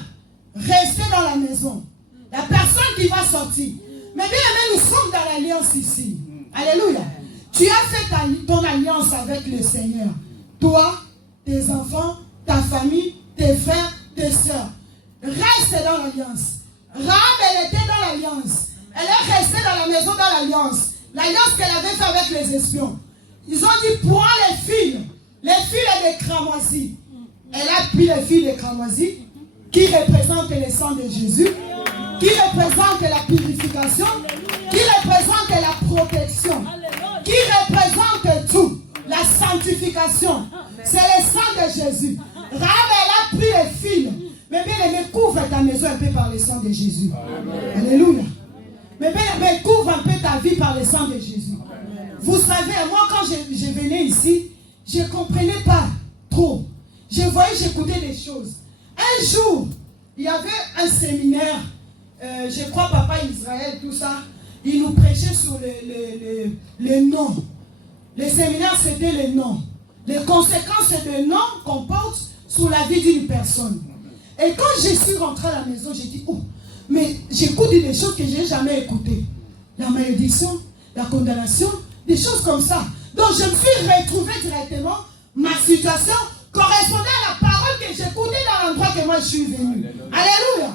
restez dans la maison. La personne qui va sortir. Mais bien aimé, nous sommes dans l'alliance ici. Alléluia. Tu as fait ton alliance avec le Seigneur. Toi, tes enfants, ta famille, tes frères, tes soeurs. Reste dans l'alliance. Rahab, elle était dans l'alliance. Elle est restée dans la maison dans l'alliance. L'alliance qu'elle avait fait avec les espions. Ils ont dit, prends les fils des cramoisis. Elle a pris les fils des cramoisis qui représentent le sang de Jésus, qui représentent la purification, qui représentent la protection, qui représentent tout, la sanctification. C'est le sang de Jésus. Rahab, elle a pris les fils. Mais bien aimé, couvre ta maison un peu par le sang de Jésus. Alléluia. Mais bien aimé, couvre un peu ta vie par le sang de Jésus. Vous savez, moi quand je venais ici, je ne comprenais pas trop. Je voyais, j'écoutais des choses. Un jour, il y avait un séminaire, je crois Papa Israël, tout ça, il nous prêchait sur les noms. Le séminaire, c'était les noms. Les conséquences des noms qu'on porte sur la vie d'une personne. Et quand je suis rentré à la maison, j'ai dit, oh, mais j'écoute des choses que je n'ai jamais écoutées. La malédiction, la condamnation, des choses comme ça. Donc je me suis retrouvé directement, ma situation correspondait à la parole que j'écoutais dans l'endroit que moi je suis venu. Alléluia.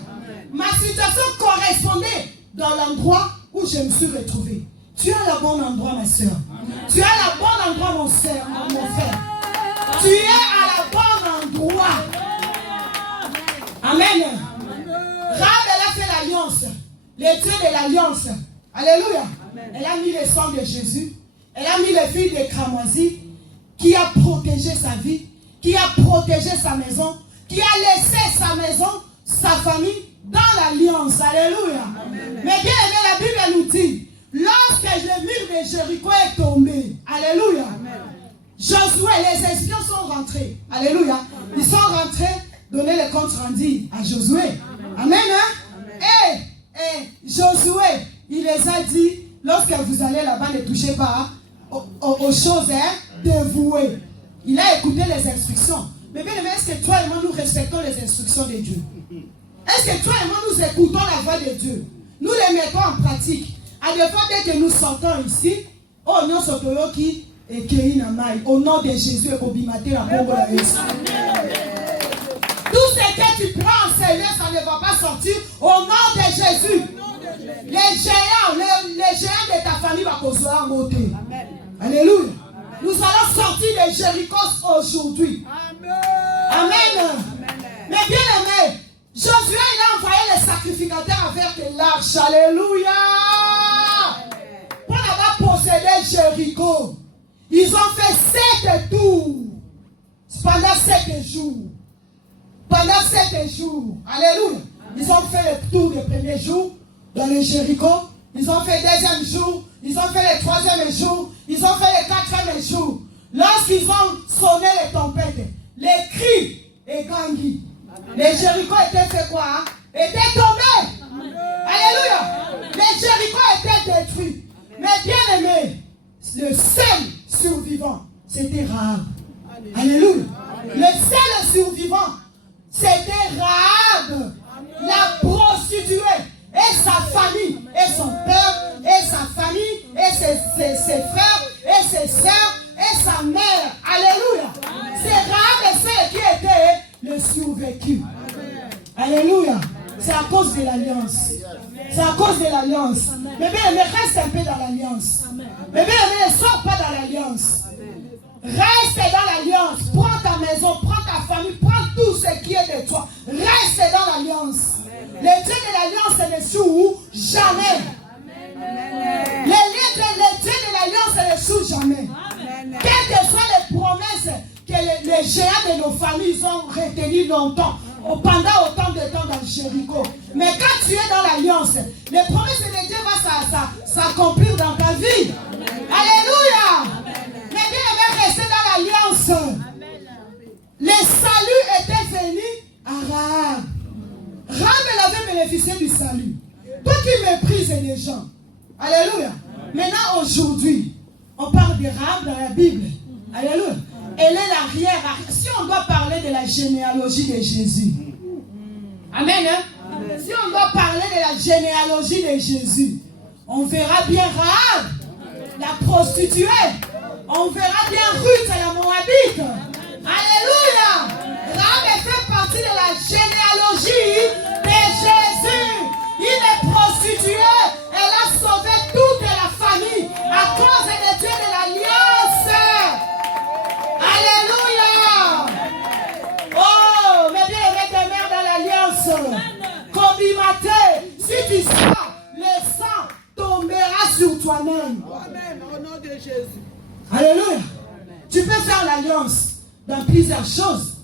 Ma situation correspondait dans l'endroit où je me suis retrouvé. Tu es à la bonne endroit, ma soeur. Tu es à la bonne endroit, mon frère, mon frère. Tu es à la bonne endroit. Amen. Rahab, elle a fait l'alliance. Le Dieu de l'alliance. Alléluia. Elle a mis le sang de Jésus. Elle a mis les fils de cramoisis qui a protégé sa vie, qui a protégé sa maison, qui a laissé sa maison, sa famille dans l'alliance. Alléluia. Amen. Mais bien aimé, la Bible nous dit, lorsque le mur de Jéricho est tombé, alléluia, amen. Josué, les espions sont rentrés. Alléluia. Amen. Ils sont rentrés donner le compte rendu à Josué. Amen. Hein? Et Josué, il les a dit, lorsque vous allez là-bas, ne touchez pas aux choses dévouées. Il a écouté les instructions. Mais bien aimé, est-ce que toi et moi, nous respectons les instructions de Dieu? Est-ce que toi et moi, nous écoutons la voix de Dieu? Nous les mettons en pratique. À des fois, dès que nous sortons ici, oh, nous sommes qui et au nom de Jésus et pour bimater la bombe de Jésus. Tout ce que tu prends en sérieux, ça ne va pas sortir au nom de Jésus. Les géants de ta famille vont construire en beauté. Alléluia. Nous allons sortir de Jéricho aujourd'hui. Amen. Mais bien aimé, Josué, il a envoyé les sacrificateurs avec l'arche. Alléluia. Pour avoir possédé Jéricho, ils ont fait 7 tours pendant 7 jours. Pendant 7 jours. Alléluia. Ils ont fait le tour le premier jour dans le Jéricho. Ils ont fait le deuxième jour. Ils ont fait le troisième jour. Ils ont fait le quatrième jour. Lorsqu'ils ont sonné les tempêtes, les cris et gangis, les Jéricho étaient fait quoi? Étaient tombés. Alléluia. Les Jéricho étaient détruits. Mais bien aimé, le seul survivant, c'était Rahab. Alléluia. Le seul survivant, c'était Rahab, la prostituée, et sa famille, et son père, et sa famille, et ses frères, et ses sœurs, et sa mère. Alléluia. C'est Rahab et celle qui était le survécu. Alléluia. C'est à cause de l'alliance. C'est à cause de l'alliance. Mais bien, reste un peu dans l'alliance. Mais bien, ne sors pas dans l'alliance. Reste dans l'alliance. Prends ta maison, prends ta famille, prends tout ce qui est de toi. Reste dans l'alliance. Le Dieu de l'alliance ne souille jamais. Le Dieu de l'alliance ne souille jamais. Quelles que soient les promesses que les géants de nos familles ont retenues longtemps, pendant autant de temps dans Jéricho. Mais quand tu es dans l'alliance, les promesses de Dieu vont s'accomplir dans ta vie. Alléluia. Mais bien aimé, rester dans l'alliance. Le salut était venu à Rahab. Rahab, elle avait bénéficié du salut. Toi qui méprises les gens. Alléluia. Maintenant, aujourd'hui, on parle de Rahab dans la Bible. Alléluia. Elle est l'arrière. Si on doit parler de la généalogie de Jésus. Amen. Amen. Si on doit parler de la généalogie de Jésus, on verra bien Rahab, la prostituée. On verra bien Ruth, la Moabite. Alléluia. Rahab fait partie de la généalogie de Jésus. Il est prostituée. Elle a sauvé toute la famille à cause de Dieu de l'alliance. Alléluia. Oh, mais bien aimé, demeure dans l'alliance. Combimaté, si tu sors, le sang tombera sur toi-même. Amen, au nom de Jésus. Alléluia. Tu peux faire l'alliance dans plusieurs choses.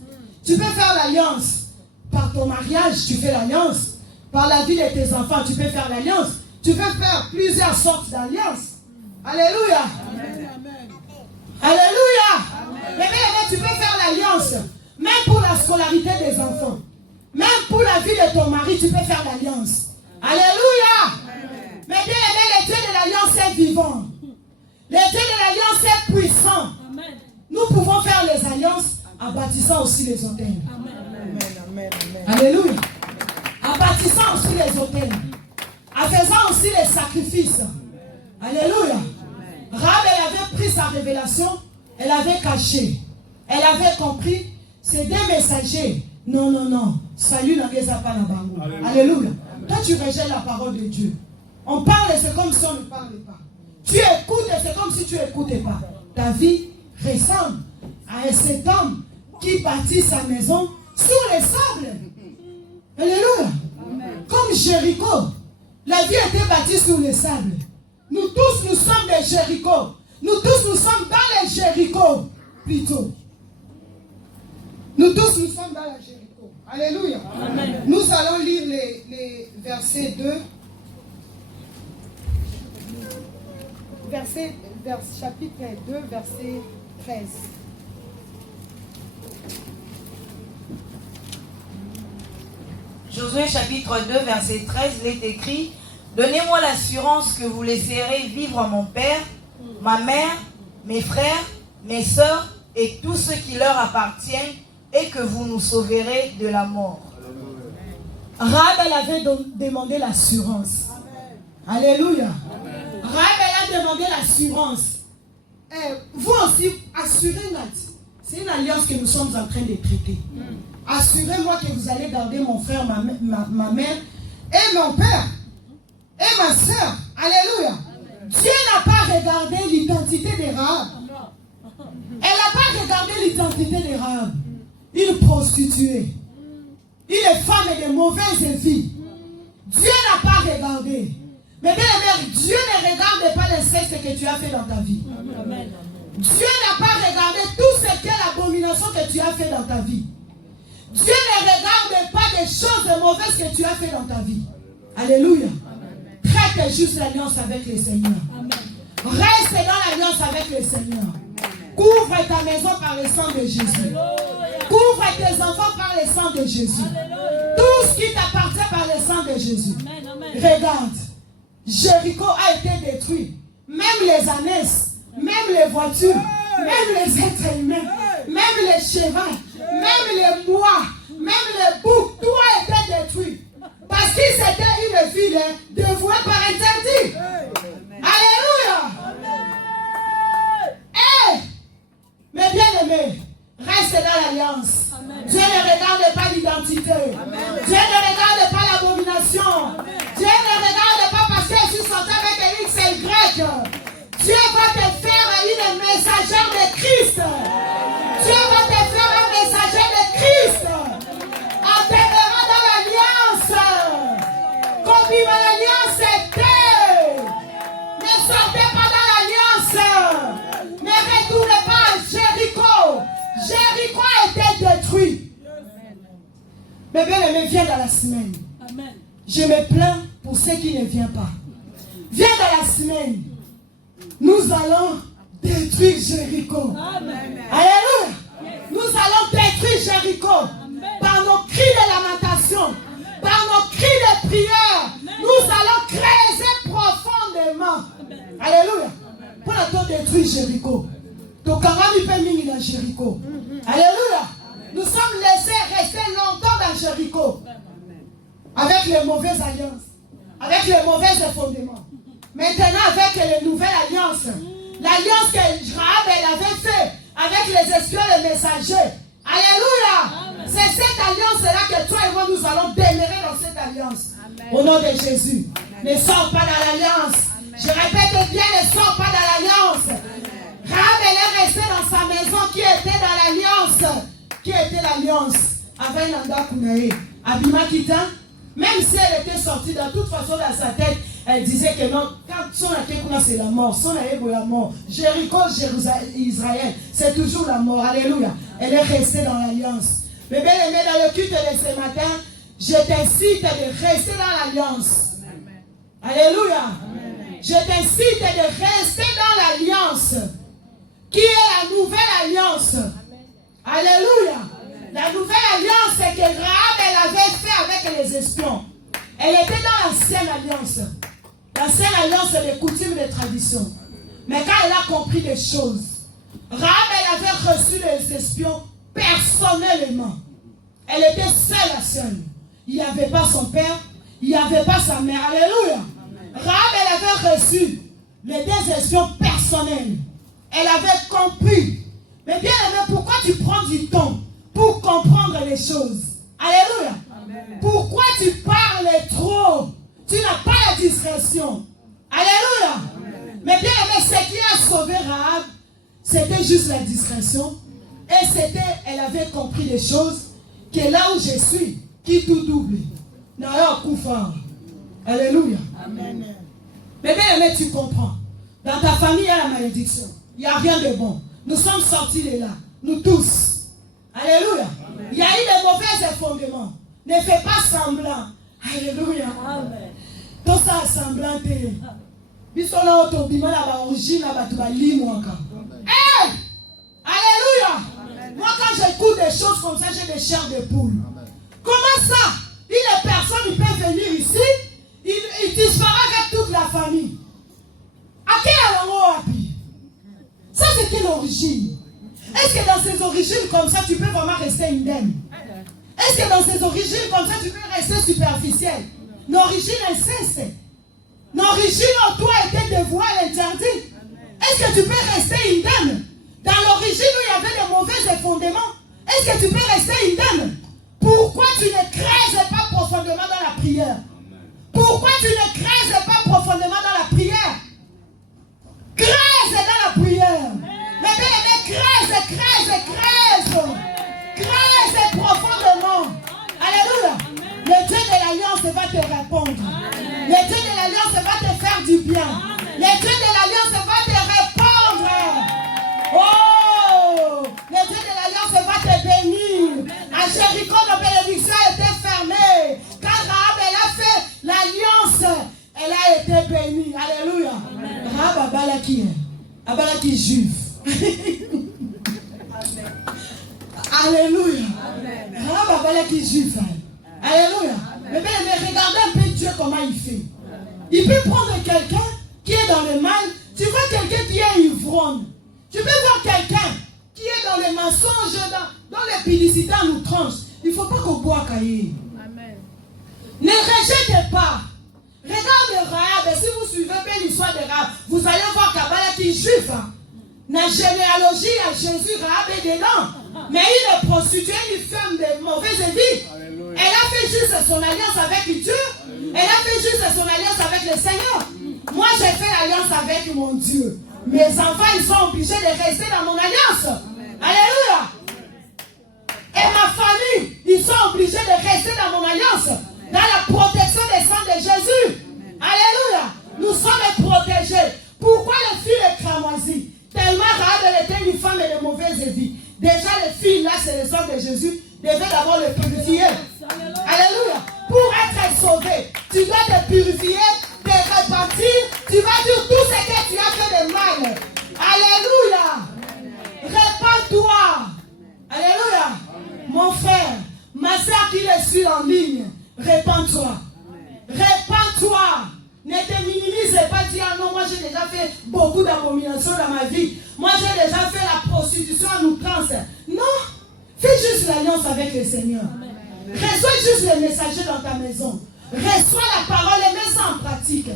Tu peux faire l'alliance par ton mariage, tu fais l'alliance. Par la vie de tes enfants, tu peux faire l'alliance. Tu peux faire plusieurs sortes d'alliances. Alléluia. Amen, amen. Alléluia. Mais tu peux faire l'alliance. Même pour la scolarité des enfants. Même pour la vie de ton mari, tu peux faire l'alliance. Alléluia. Mais bien aimé, le Dieu de l'alliance est vivant. Le Dieu de l'alliance est puissant. Nous pouvons faire les alliances en bâtissant aussi les hôtels. Alléluia. En bâtissant aussi les hôtels. En faisant aussi les sacrifices. Alléluia. Rahab, elle avait pris sa révélation. Elle avait caché. Elle avait compris. C'est des messagers. Non, non, non. Salut n'a pas la bango. Alléluia. Toi, tu rejettes la parole de Dieu. On parle, c'est comme si on ne parle pas. Tu écoutes, c'est comme si tu n'écoutais pas. Ta vie ressemble à cet homme qui bâtit sa maison sur les sables. Alléluia. Comme Jéricho. La vie était bâtie sur les sables. Nous tous, nous sommes des Jéricho. Nous tous, nous sommes dans les Jéricho. Plutôt. Nous tous, nous sommes dans la Jéricho. Alléluia. Amen. Nous allons lire les versets 2. Chapitre 2, verset 13. Josué chapitre 2, verset 13, il est écrit: donnez-moi l'assurance que vous laisserez vivre mon père, ma mère, mes frères, mes sœurs et tous ceux qui leur appartiennent, et que vous nous sauverez de la mort. Rahab, elle avait demandé l'assurance. Alléluia. Rahab, elle a demandé l'assurance. Vous aussi, assurez notre. C'est une alliance que nous sommes en train de traiter. Assurez-moi que vous allez garder mon frère, ma mère et mon père et ma soeur. Alléluia. Dieu n'a pas regardé l'identité de Rahab. Elle n'a pas regardé l'identité de Rahab. Une prostituée. Une femme de mauvaise vie. Dieu n'a pas regardé. Mais bien aimé, Dieu ne regarde pas l'inceste que tu as fait dans ta vie. Amen. Dieu n'a pas regardé tout ce qu'est l'abomination que tu as fait dans ta vie. Dieu ne regarde pas des choses mauvaises que tu as fait dans ta vie. Alléluia. Traite juste l'alliance avec le Seigneur. Amen. Reste dans l'alliance avec le Seigneur. Couvre ta maison par le sang de Jésus. Couvre tes enfants par le sang de Jésus. Tout ce qui t'appartient par le sang de Jésus. Regarde, Jéricho a été détruit. Même les ânesses, même les voitures, même les êtres humains, même les chevaux, même les bois, même les boucs, tout a été détruit. Parce que c'était une ville dévouée par interdit. Alléluia. Mais bien aimé, reste dans l'alliance. Dieu ne regarde pas l'identité. Dieu ne regarde pas l'abomination. Dieu ne regarde pas parce que je suis sorti avec X et Y. Dieu va te faire une messagère de Christ. Dieu va te faire un messager de Christ. En demeurant dans l'alliance. Comme vive l'alliance était. Ne sortez pas dans l'alliance. Ne retournez pas à Jéricho. Jéricho a été détruit. Mais bien aimé, viens dans la semaine. Amen. Je me plains pour ceux qui ne viennent pas. Viens dans la semaine. Nous allons détruire Jéricho. Amen. Alléluia. Nous allons détruire Jéricho. Amen. Par nos cris de lamentation, par nos cris de prière. Amen. Nous allons creuser profondément. Amen. Alléluia. Pour la détruire Jéricho. Donc, quand même, il peut dans Jéricho. Alléluia. Nous sommes laissés rester longtemps dans Jéricho. Avec les mauvaises alliances. Avec les mauvais fondements. Maintenant, avec les nouvelles alliances. L'alliance que Rahab avait fait avec les espions et les messagers. Alléluia. C'est cette alliance-là que toi et moi, nous allons demeurer dans cette alliance. Amen. Au nom de Jésus. Amen. Ne sors pas dans l'alliance. Je répète bien, ne sors pas dans l'alliance. Rahab est restée dans sa maison qui était dans l'alliance. Qui était l'alliance avec Nanda Kounaé. Abima Kita, même si elle était sortie, de toute façon dans sa tête, elle disait que non, quand son Akekuna c'est la mort, son Aébo la mort, Jéricho, Israël, c'est toujours la mort. Alléluia. Elle est restée dans l'alliance. Mais bien aimé, dans le culte de ce matin, je t'incite de rester dans l'alliance. Alléluia. Amen. Je t'incite de rester dans l'alliance, qui est la nouvelle alliance. Alléluia. Amen. La nouvelle alliance, c'est que Rahab, elle avait fait avec les espions. Elle était dans l'ancienne alliance. L'ancienne alliance, c'est les coutumes et les traditions. Mais quand elle a compris les choses, Rahab, elle avait reçu les espions personnellement. Elle était seule. Il n'y avait pas son père, il n'y avait pas sa mère. Alléluia. Rahab, elle avait reçu les deux espions personnels. Elle avait compris. Mais bien aimé, pourquoi tu prends du temps pour comprendre les choses? Alléluia. Amen. Pourquoi tu parles trop? Tu n'as pas la discrétion. Alléluia. Amen. Mais bien aimé, ce qui a sauvé Rahab, c'était juste la discrétion. Et c'était, elle avait compris les choses, que là où je suis, qui tout double. N'a un coup fort. Alléluia. Amen. Mais bien aimé, tu comprends. Dans ta famille, il y a la malédiction. Il n'y a rien de bon. Nous sommes sortis de là. Nous tous. Alléluia. Amen. Il y a eu des mauvais fondements. Ne fais pas semblant. Alléluia. Amen. Tout ça semblant. Bisona otobima na ba origine na ba tubali mwaka. Eh! Alléluia. Moi quand j'écoute des choses comme ça, j'ai des chairs de poule. Amen. Comment ça? Une personne peut venir ici, il disparaît avec toute la famille. À quel endroit? Ça c'est quelle origine? Est-ce que dans ces origines comme ça, tu peux vraiment rester indemne? Est-ce que dans ses origines, comme ça, tu peux rester superficiel? L'origine inceste. L'origine en toi était de voir l'interdit. Est-ce que tu peux rester indemne? Dans l'origine où il y avait de mauvais fondements, est-ce que tu peux rester indemne? Pourquoi tu ne creuses pas profondément dans la prière? Pourquoi tu ne creuses pas profondément dans la prière? Creuse dans la prière. Mais bien, creuse. Creuse profondément. Alléluia. Le Dieu de l'Alliance va te répondre. Le Dieu de l'Alliance va te faire du bien. Le Dieu de l'Alliance va te répondre. Oh! Le Dieu de l'Alliance va te bénir. À Jéricho, la bénédiction était fermée. Quand Rahab a fait l'alliance, elle a été bénie. Alléluia. Rahab a qui juif. Alléluia. Rahab a qui juif. Alléluia. Mais regardez un peu Dieu comment il fait. Il peut prendre quelqu'un qui est dans le mal. Tu vois quelqu'un qui est ivrogne. Tu peux voir quelqu'un qui est dans les mensonges, dans les publicités en outrance. Il ne faut pas qu'on boit cahier. Ne rejetez pas. Regardez Rahab. Si vous suivez bien l'histoire de Rahab, vous allez voir Kabbalah qui est juif. Dans la généalogie à Jésus, Rahab est dedans. Mais il est prostitué, une femme de mauvaise vie. Elle a fait juste son alliance avec Dieu. Elle a fait juste son alliance avec le Seigneur. Moi, j'ai fait l'alliance avec mon Dieu. Mes enfants, ils sont obligés de rester dans mon alliance. Alléluia. Et ma famille, ils sont obligés de rester dans mon alliance. Dans la protection des sangs de Jésus. Alléluia. Nous sommes protégés. Pourquoi les filles est cramoisies? Tellement Rahab était une femme de mauvaise vie. Déjà, les filles, là, c'est le sang de Jésus. Devaient d'abord le purifier. Alléluia. Pour être sauvé, tu dois te purifier, te repentir. Tu vas dire tout ce que tu as fait de mal. Alléluia. Répands-toi. Alléluia. Mon frère, ma soeur qui est sur en ligne, répands-toi. Répands-toi. Ne te minimise pas, dis ah non, moi j'ai déjà fait beaucoup d'abominations dans ma vie. Moi j'ai déjà fait la prostitution en outrance. Non, fais juste l'alliance avec le Seigneur. Reçois juste les messagers dans ta maison. Reçois la parole et mets ça en pratique.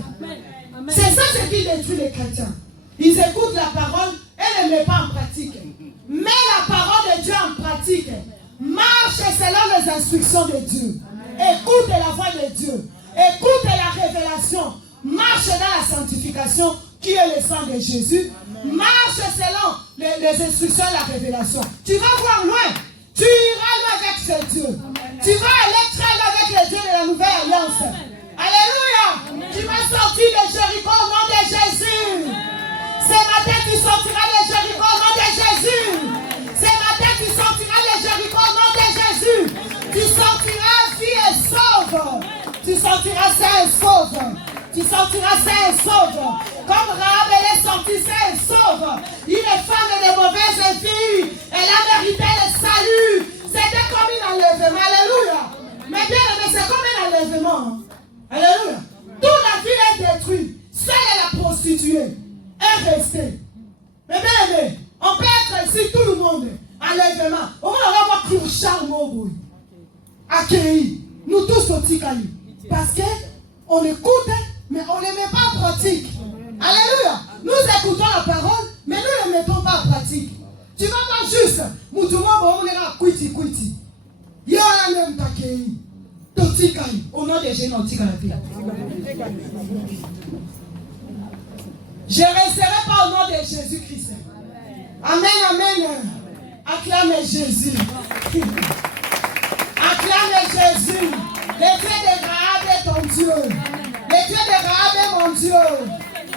C'est ça ce qui détruit les chrétiens. Ils écoutent la parole et ne les mettent pas en pratique. Mets la parole de Dieu en pratique. Marche selon les instructions de Dieu. Écoute la voix de Dieu. Écoute la révélation. Marche dans la sanctification qui est le sang de Jésus. Marche selon les instructions de la révélation. Tu vas voir loin. Tu iras loin avec ce Dieu. Tu vas aller très loin avec le Dieu de la nouvelle alliance. Alléluia. Tu vas sortir de Jéricho au nom de Jésus. Ce matin tu sortiras de Jéricho au nom de Jésus. Ce matin tu sortiras de Jéricho au nom de Jésus. Tu sortiras vie et sauve. Tu sortiras sain et sauve. Tu sortiras sain et sauve. Comme Rahab elle est sortie sain et sauve. Une femme de mauvaise vie. Elle a mérité le salut. C'était comme un enlèvement. Alléluia. Mais bien aimé, c'est comme un enlèvement. Alléluia. Toute la ville est détruite. Seule la prostituée est restée. Mais bien aimé, on peut être ici tout le monde. Enlèvement. Au moins on va voir Clouchard Moboui. Accueilli. Nous tous au Tikali. Parce qu'on écoute, mais on ne les met pas en pratique. Alléluia. Nous écoutons la parole, mais nous ne les mettons pas en pratique. Tu vas pas juste, au nom de Jésus. Je ne resterai pas au nom de Jésus-Christ. Amen, amen. Acclame Jésus. Acclame Jésus. Le Dieu de Rahab est ton Dieu. Le Dieu de Rahab est mon Dieu.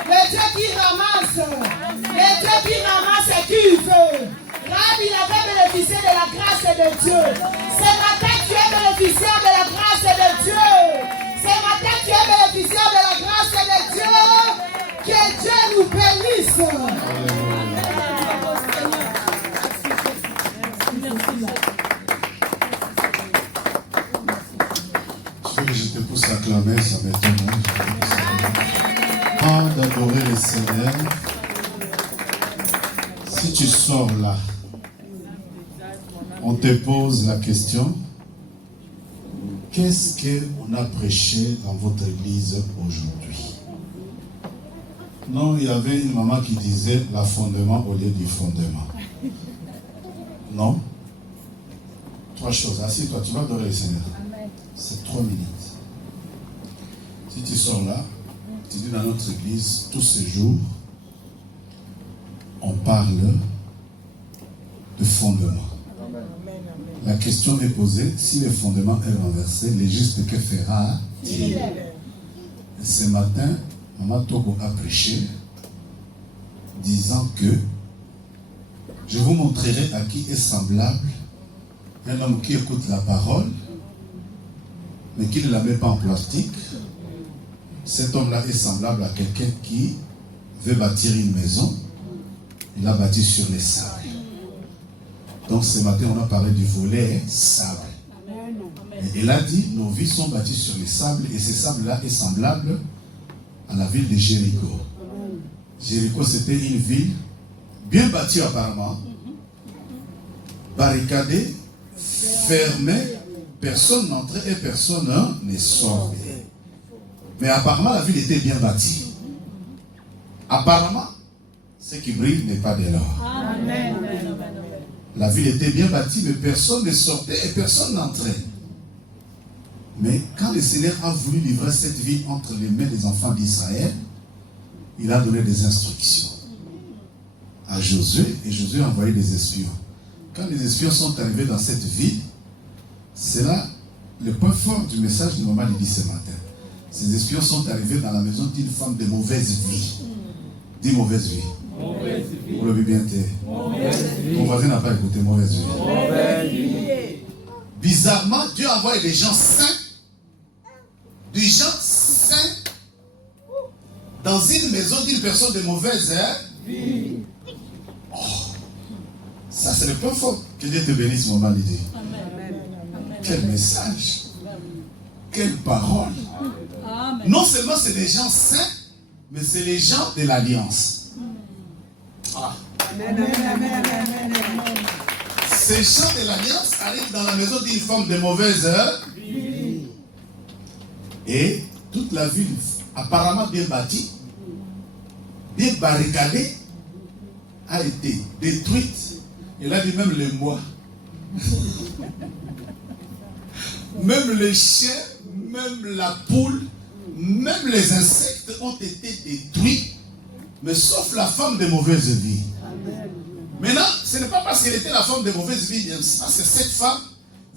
Le Dieu qui ramasse. Le Dieu qui ramasse qui il veut. Rahab, il avait bénéficié de la grâce de Dieu. Ce matin, tu es bénéficiaire de la grâce de Dieu. Ce matin, tu es bénéficiaire de la grâce de Dieu. Que Dieu nous bénisse. Je te pousse à clamer, ça m'étonne. Avant d'adorer le Seigneur, si tu sors là, on te pose la question, Qu'est-ce qu'on a prêché dans votre église aujourd'hui? Non, il y avait une maman qui disait la fondement au lieu du fondement. Non? 3 choses. Assieds-toi, tu vas adorer le Seigneur. C'est 3 minutes. Si tu sors là, tu dis dans notre église, tous ces jours, on parle de fondement. La question est posée, si le fondement est renversé, le juste que fera-t-il? Et ce matin, Maman Togo a prêché, disant que je vous montrerai à qui est semblable un homme qui écoute la parole, mais qui ne la met pas en plastique. Cet homme-là est semblable à quelqu'un qui veut bâtir une maison. Il a bâti sur les sables. Donc ce matin, on a parlé du volet sable. Et il a dit, nos vies sont bâties sur les sables, et ces sables-là est semblable à la ville de Jéricho. Jéricho, c'était une ville bien bâtie apparemment, barricadée, fermée, personne n'entrait et personne ne sortait. Mais apparemment, la ville était bien bâtie. Apparemment, ce qui brille n'est pas de l'or. La ville était bien bâtie, mais personne ne sortait et personne n'entrait. Mais quand le Seigneur a voulu livrer cette ville entre les mains des enfants d'Israël, il a donné des instructions à Josué, et Josué a envoyé des espions. Quand les espions sont arrivés dans cette ville, c'est là le point fort du message de Maman Lydie ce matin. Ces espions sont arrivés dans la maison d'une femme de mauvaise vie. Dis mauvaise vie. Mauvaise vie. Vous le bien Ton voisin n'a pas écouté mauvaise vie. Mauvaise vie. Bizarrement, Dieu a envoyé des gens saints, dans une maison d'une personne de mauvaise vie. Oh, ça c'est le point fort. Que Dieu te bénisse, Maman Lydie. Quel message. Quelle parole. Amen. Non seulement c'est des gens saints, mais c'est les gens de l'Alliance. Ah. Ces gens de l'Alliance arrivent dans la maison d'une femme de mauvaise vie. Et toute la ville, apparemment bien bâtie, bien barricadée, a été détruite. Et là, dit même les mois. Même les chiens, même la poule, même les insectes ont été détruits, mais sauf la femme de mauvaise vie. Amen. Maintenant, ce n'est pas parce qu'elle était la femme de mauvaise vie, c'est parce que cette femme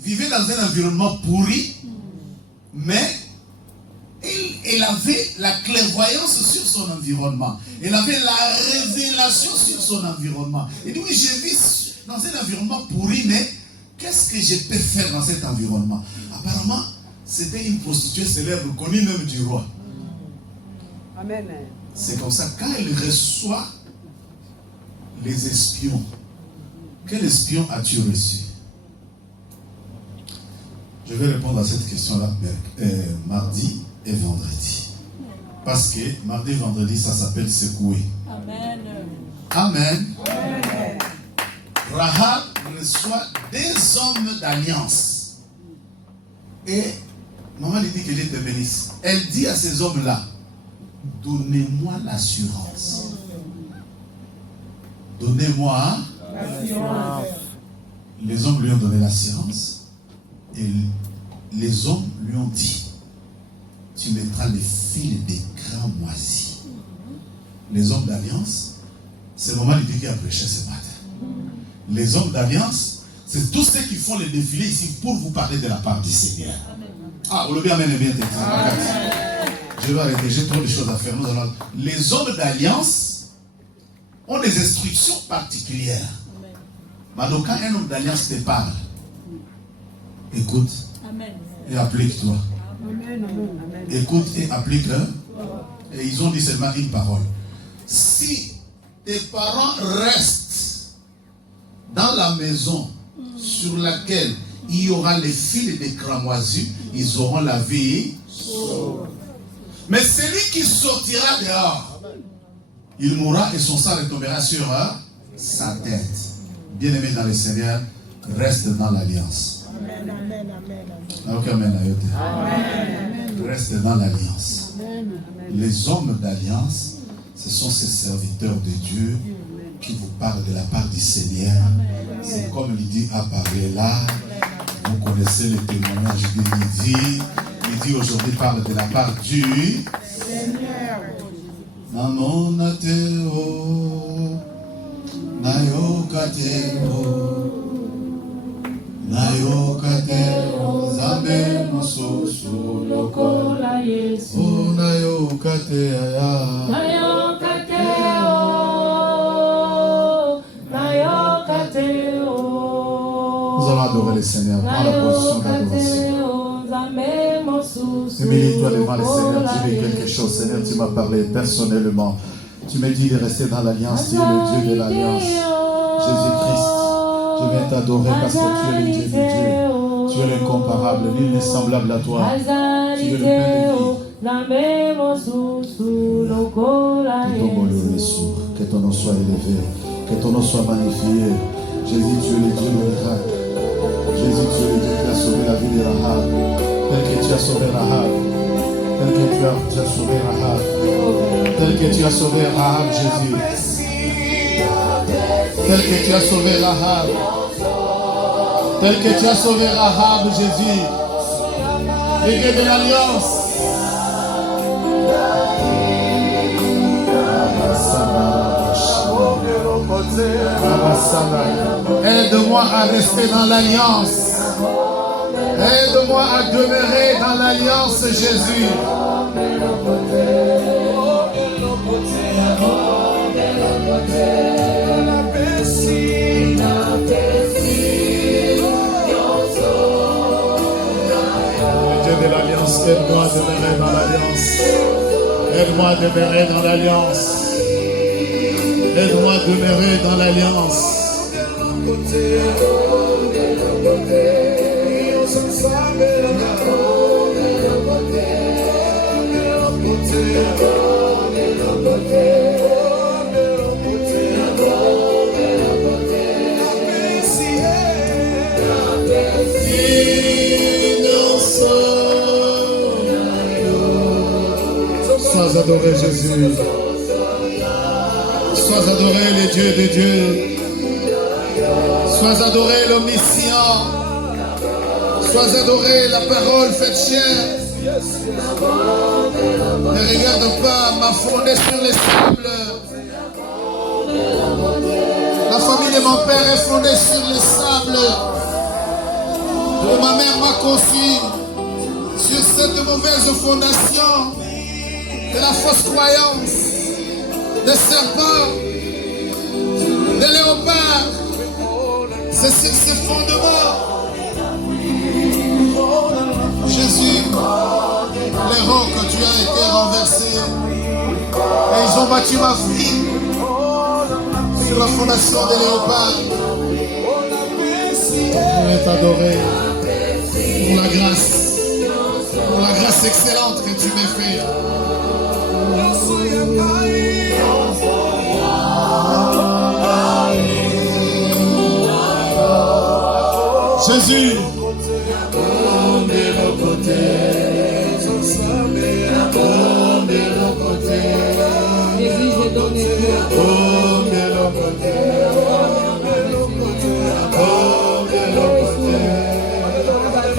vivait dans un environnement pourri, mais elle avait la clairvoyance sur son environnement. Elle avait la révélation sur son environnement. Elle dit, oui, je vis dans un environnement pourri, mais qu'est-ce que je peux faire dans cet environnement? Apparemment, c'était une prostituée célèbre, connue même du roi. Amen. C'est comme ça, quand elle reçoit les espions, quel espion as-tu reçu? Je vais répondre à cette question-là mardi et vendredi. Parce que mardi et vendredi, ça s'appelle secouer. Amen. Amen. Amen. Rahab reçoit des hommes d'alliance. Et Maman lui dit que Dieu te bénisse. Elle dit à ces hommes-là, donnez-moi l'assurance. Donnez-moi l'assurance. Les hommes lui ont donné l'assurance. Et les hommes lui ont dit, tu mettras les fils des grands moisis. Les hommes d'alliance, c'est Maman lui dit qui a prêché ce matin. Les hommes d'alliance, c'est tous ceux qui font les défilés ici pour vous parler de la part du Seigneur. Ah, vous le bien, amen, bien. Je vais arrêter, j'ai trop de choses à faire. Les hommes d'alliance ont des instructions particulières. Maintenant, quand un homme d'alliance te parle, écoute et applique-toi. Écoute et applique-le. Et ils ont dit seulement une parole. Si tes parents restent dans la maison sur laquelle il y aura les fils des cramoisis, ils auront la vie. Mais celui qui sortira dehors, il mourra et son sang retombera sur sa tête. Bien-aimé dans le Seigneur, reste dans l'alliance. Ok, amen. Reste dans l'alliance. Les hommes d'alliance, ce sont ces serviteurs de Dieu qui vous parlent de la part du Seigneur. C'est comme Lydie a parlé là. Vous connaissez le témoignage de Lydie. Lydie aujourd'hui parle de la part du Seigneur. Namonateo, Nayokateo, Nayokateo, Zambe Mososo, Lokola Yesu, O Nayokatea, Nayokateo, Nayokateo. Nous allons adorer le Seigneur. Prends la position d'adoration. Humilie-toi devant le Seigneur. Dis-lui quelque chose. Seigneur, tu m'as parlé personnellement. Tu m'as dit de rester dans l'alliance. Tu es le Dieu de l'alliance. Jésus-Christ, je viens t'adorer parce que tu es le Dieu des dieux. Tu es l'incomparable. Nul n'est semblable à toi. Tu es le Père de vie. Que ton nom soit élevé. Que ton nom soit magnifié. Jésus, tu es le Dieu de miracle. Jésus, tu es le Dieu qui a sauvé la vie de Rahab. Tel que tu as sauvé Rahab. Tel que tu as sauvé Rahab. Tel que tu as sauvé Rahab, Jésus. Tel que tu as sauvé Rahab. Tel que tu as sauvé Rahab, Jésus. Et que de l'alliance. Aide-moi à rester dans l'alliance. Aide-moi à demeurer dans l'alliance, Jésus. Dieu de l'alliance, aide-moi à demeurer dans l'alliance. Aide-moi à demeurer dans l'alliance. Aide-moi à demeurer dans l'alliance. Sois adoré, Jésus. Sois adoré, le Dieu des dieux. Sois adoré, l'omniscient. Sois adoré, la parole faite chair. Ne regarde pas ma fondée sur les sables. La famille de mon père est fondée sur les sables. Et ma mère m'a conçu sur cette mauvaise fondation de la fausse croyance, des serpents, des léopards. C'est sur ces fondements, Jésus, les rocs, tu as été renversé. Et ils ont battu ma vie sur la fondation des léopards. Je vais t'adorer pour la grâce excellente que tu m'as fait. Jésus,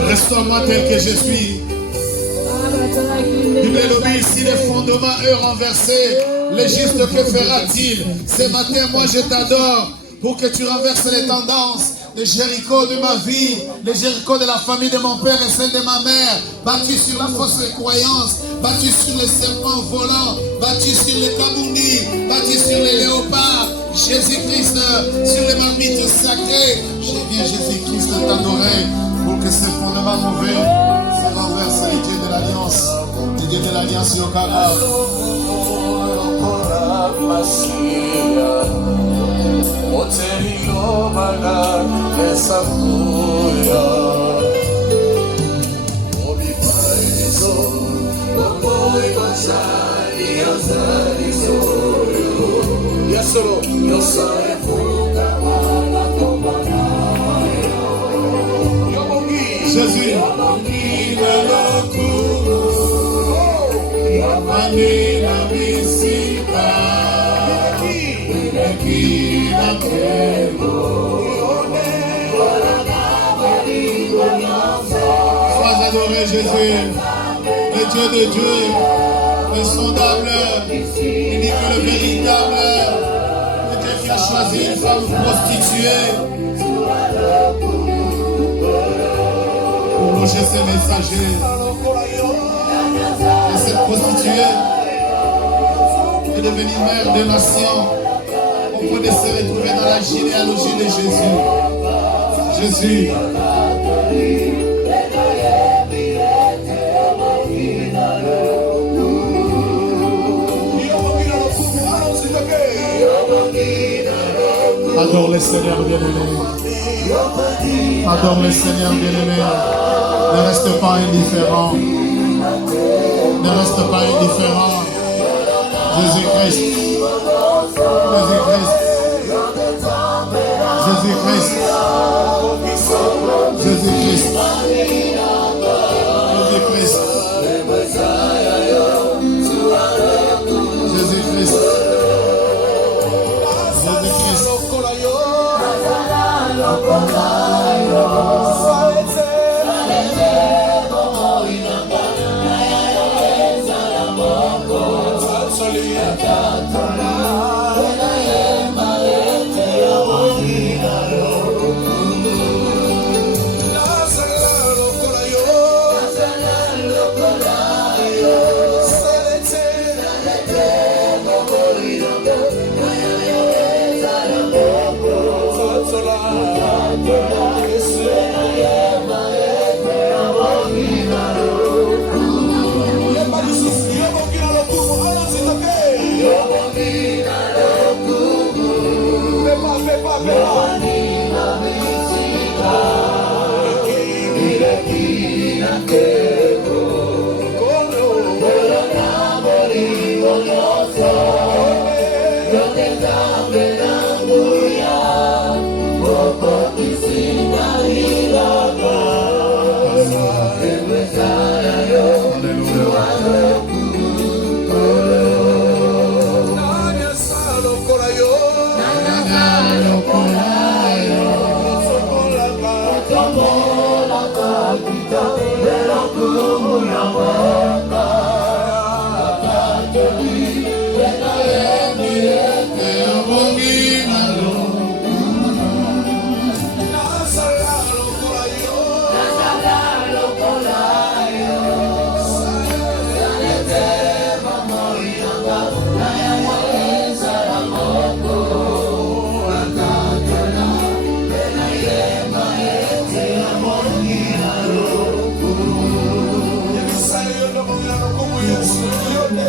restaure-moi tel que je suis. Bible l'obéit, si les fondements eux renversés, le juste que fera-t-il? Ce matin, moi je t'adore pour que tu renverses les tendances. Le Jéricho de ma vie, le Jéricho de la famille de mon père et celle de ma mère, battu sur la fausse croyance, battu sur les serpents volants, battu sur les kabundi, battu sur les léopards, Jésus-Christ, sur les marmites sacrées. Je viens Jésus-Christ t'adorer pour que ces fondements mauvais se renversent, les dieux de l'alliance, les dieux de l'alliance Yokara. Otelilo maga esakuya Obi paizo Okoi kosari Yosarizo Yasoro Yosare fuka Wana tomana Yobogi Sois adoré, Jésus, le Dieu de Dieu, le sondable, unique, le véritable, le Dieu qui a choisi une femme prostituée pour loger ses messagers. Et cette prostituée est devenue mère de nations au point de se retrouver dans la généalogie de Jésus. Jésus. Adore le Seigneur bien-aimé. Adore le Seigneur bien-aimé. Ne reste pas indifférent. Ne reste pas indifférent. Jésus-Christ. Jésus-Christ. Jésus-Christ. Jésus-Christ. Jésus-Christ. Jésus-Christ.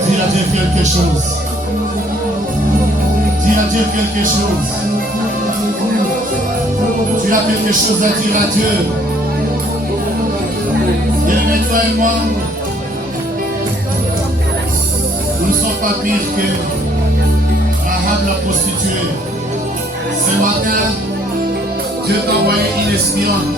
Dis à Dieu quelque chose. Dis à Dieu quelque chose. Tu as quelque chose à dire à Dieu. Bien-aimé, toi et moi, nous ne sommes pas pires que Rahab la prostituée. Ce matin, Dieu t'a envoyé une espionne.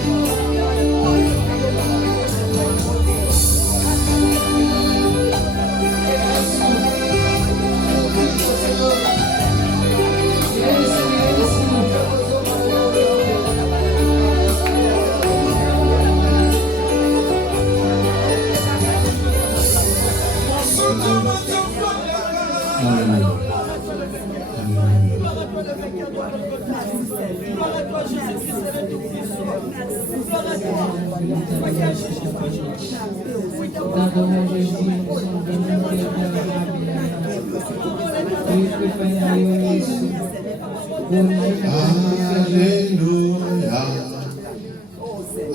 Alléluia.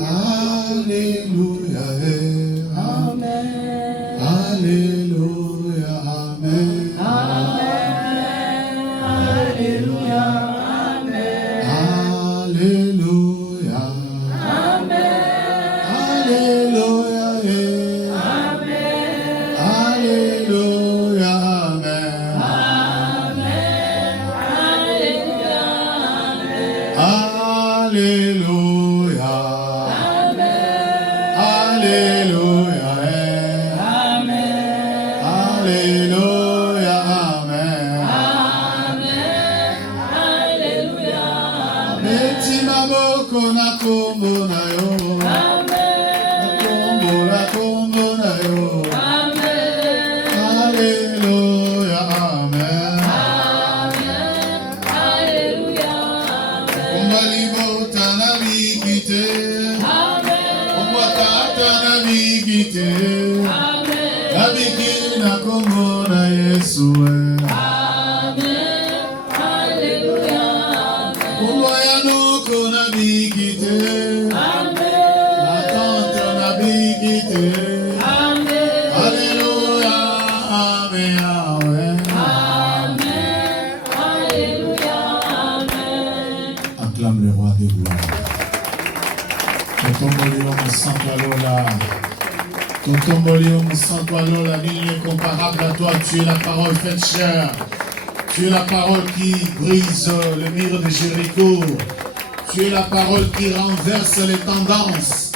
Alléluia. Amen. Alléluia. Amen. Amen. Alléluia. Amen. Alléluia. Amen. Alléluia. Amen. Alléluia. Alléluia. Alléluia. Nabiki na Kongo na Yesu. Amen. Alléluia. Kongo ya nuko nabiki te. Amen. Atante nabiki te. Amen. Alléluia. Amen. Amen. Amen. Alléluia. Amen. Acclame le roi des gloires. Totomboli Santo Alola. Totomboli Santo Alola, l'île est comparable à toi. Tu es la parole faite chair. Tu es la parole qui brise le mur de Jéricho. Tu es la parole qui renverse les tendances.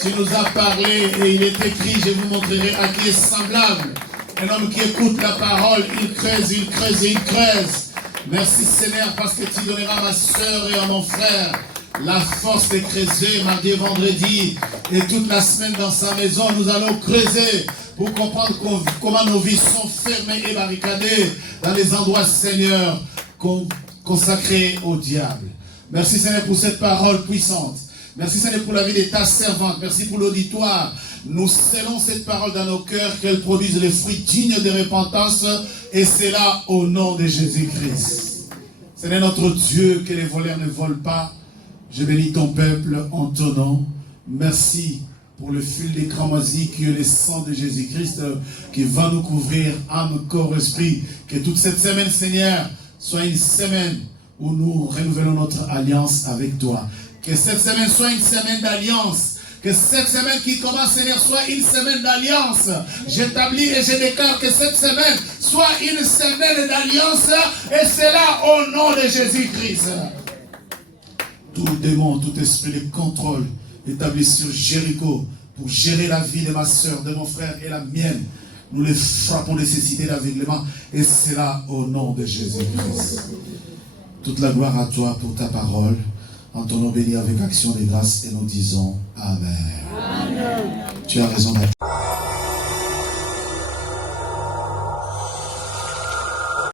Tu nous as parlé et il est écrit, je vous montrerai à qui est semblable. Un homme qui écoute la parole, il creuse, il creuse et il creuse. Merci Seigneur parce que tu donneras à ma soeur et à mon frère la force de creuser mardi et vendredi et toute la semaine dans sa maison. Nous allons creuser pour comprendre comment nos vies sont fermées et barricadées dans les endroits, Seigneur, consacrés au diable. Merci Seigneur pour cette parole puissante. Merci Seigneur pour la vie de ta servante. Merci pour l'auditoire. Nous scellons cette parole dans nos cœurs, qu'elle produise les fruits dignes de repentance, et c'est là au nom de Jésus-Christ. Seigneur notre Dieu, que les voleurs ne volent pas. Je bénis ton peuple en ton nom. Merci pour le fil des cramoisis qui est le sang de Jésus-Christ qui va nous couvrir, âme, corps, esprit. Que toute cette semaine, Seigneur, soit une semaine où nous renouvelons notre alliance avec toi. Que cette semaine soit une semaine d'alliance. Que cette semaine qui commence, Seigneur, soit une semaine d'alliance. J'établis et je déclare que cette semaine soit une semaine d'alliance. Et c'est là au nom de Jésus-Christ. Tout démon, tout esprit de contrôle établi sur Jéricho pour gérer la vie de ma soeur, de mon frère et la mienne, nous les frappons de cécité d'aveuglement. Et c'est là au nom de Jésus-Christ. Toute la gloire à toi pour ta parole. En ton nom béni avec action de grâce et nous disons Amen. Amen. Tu as raison d'être.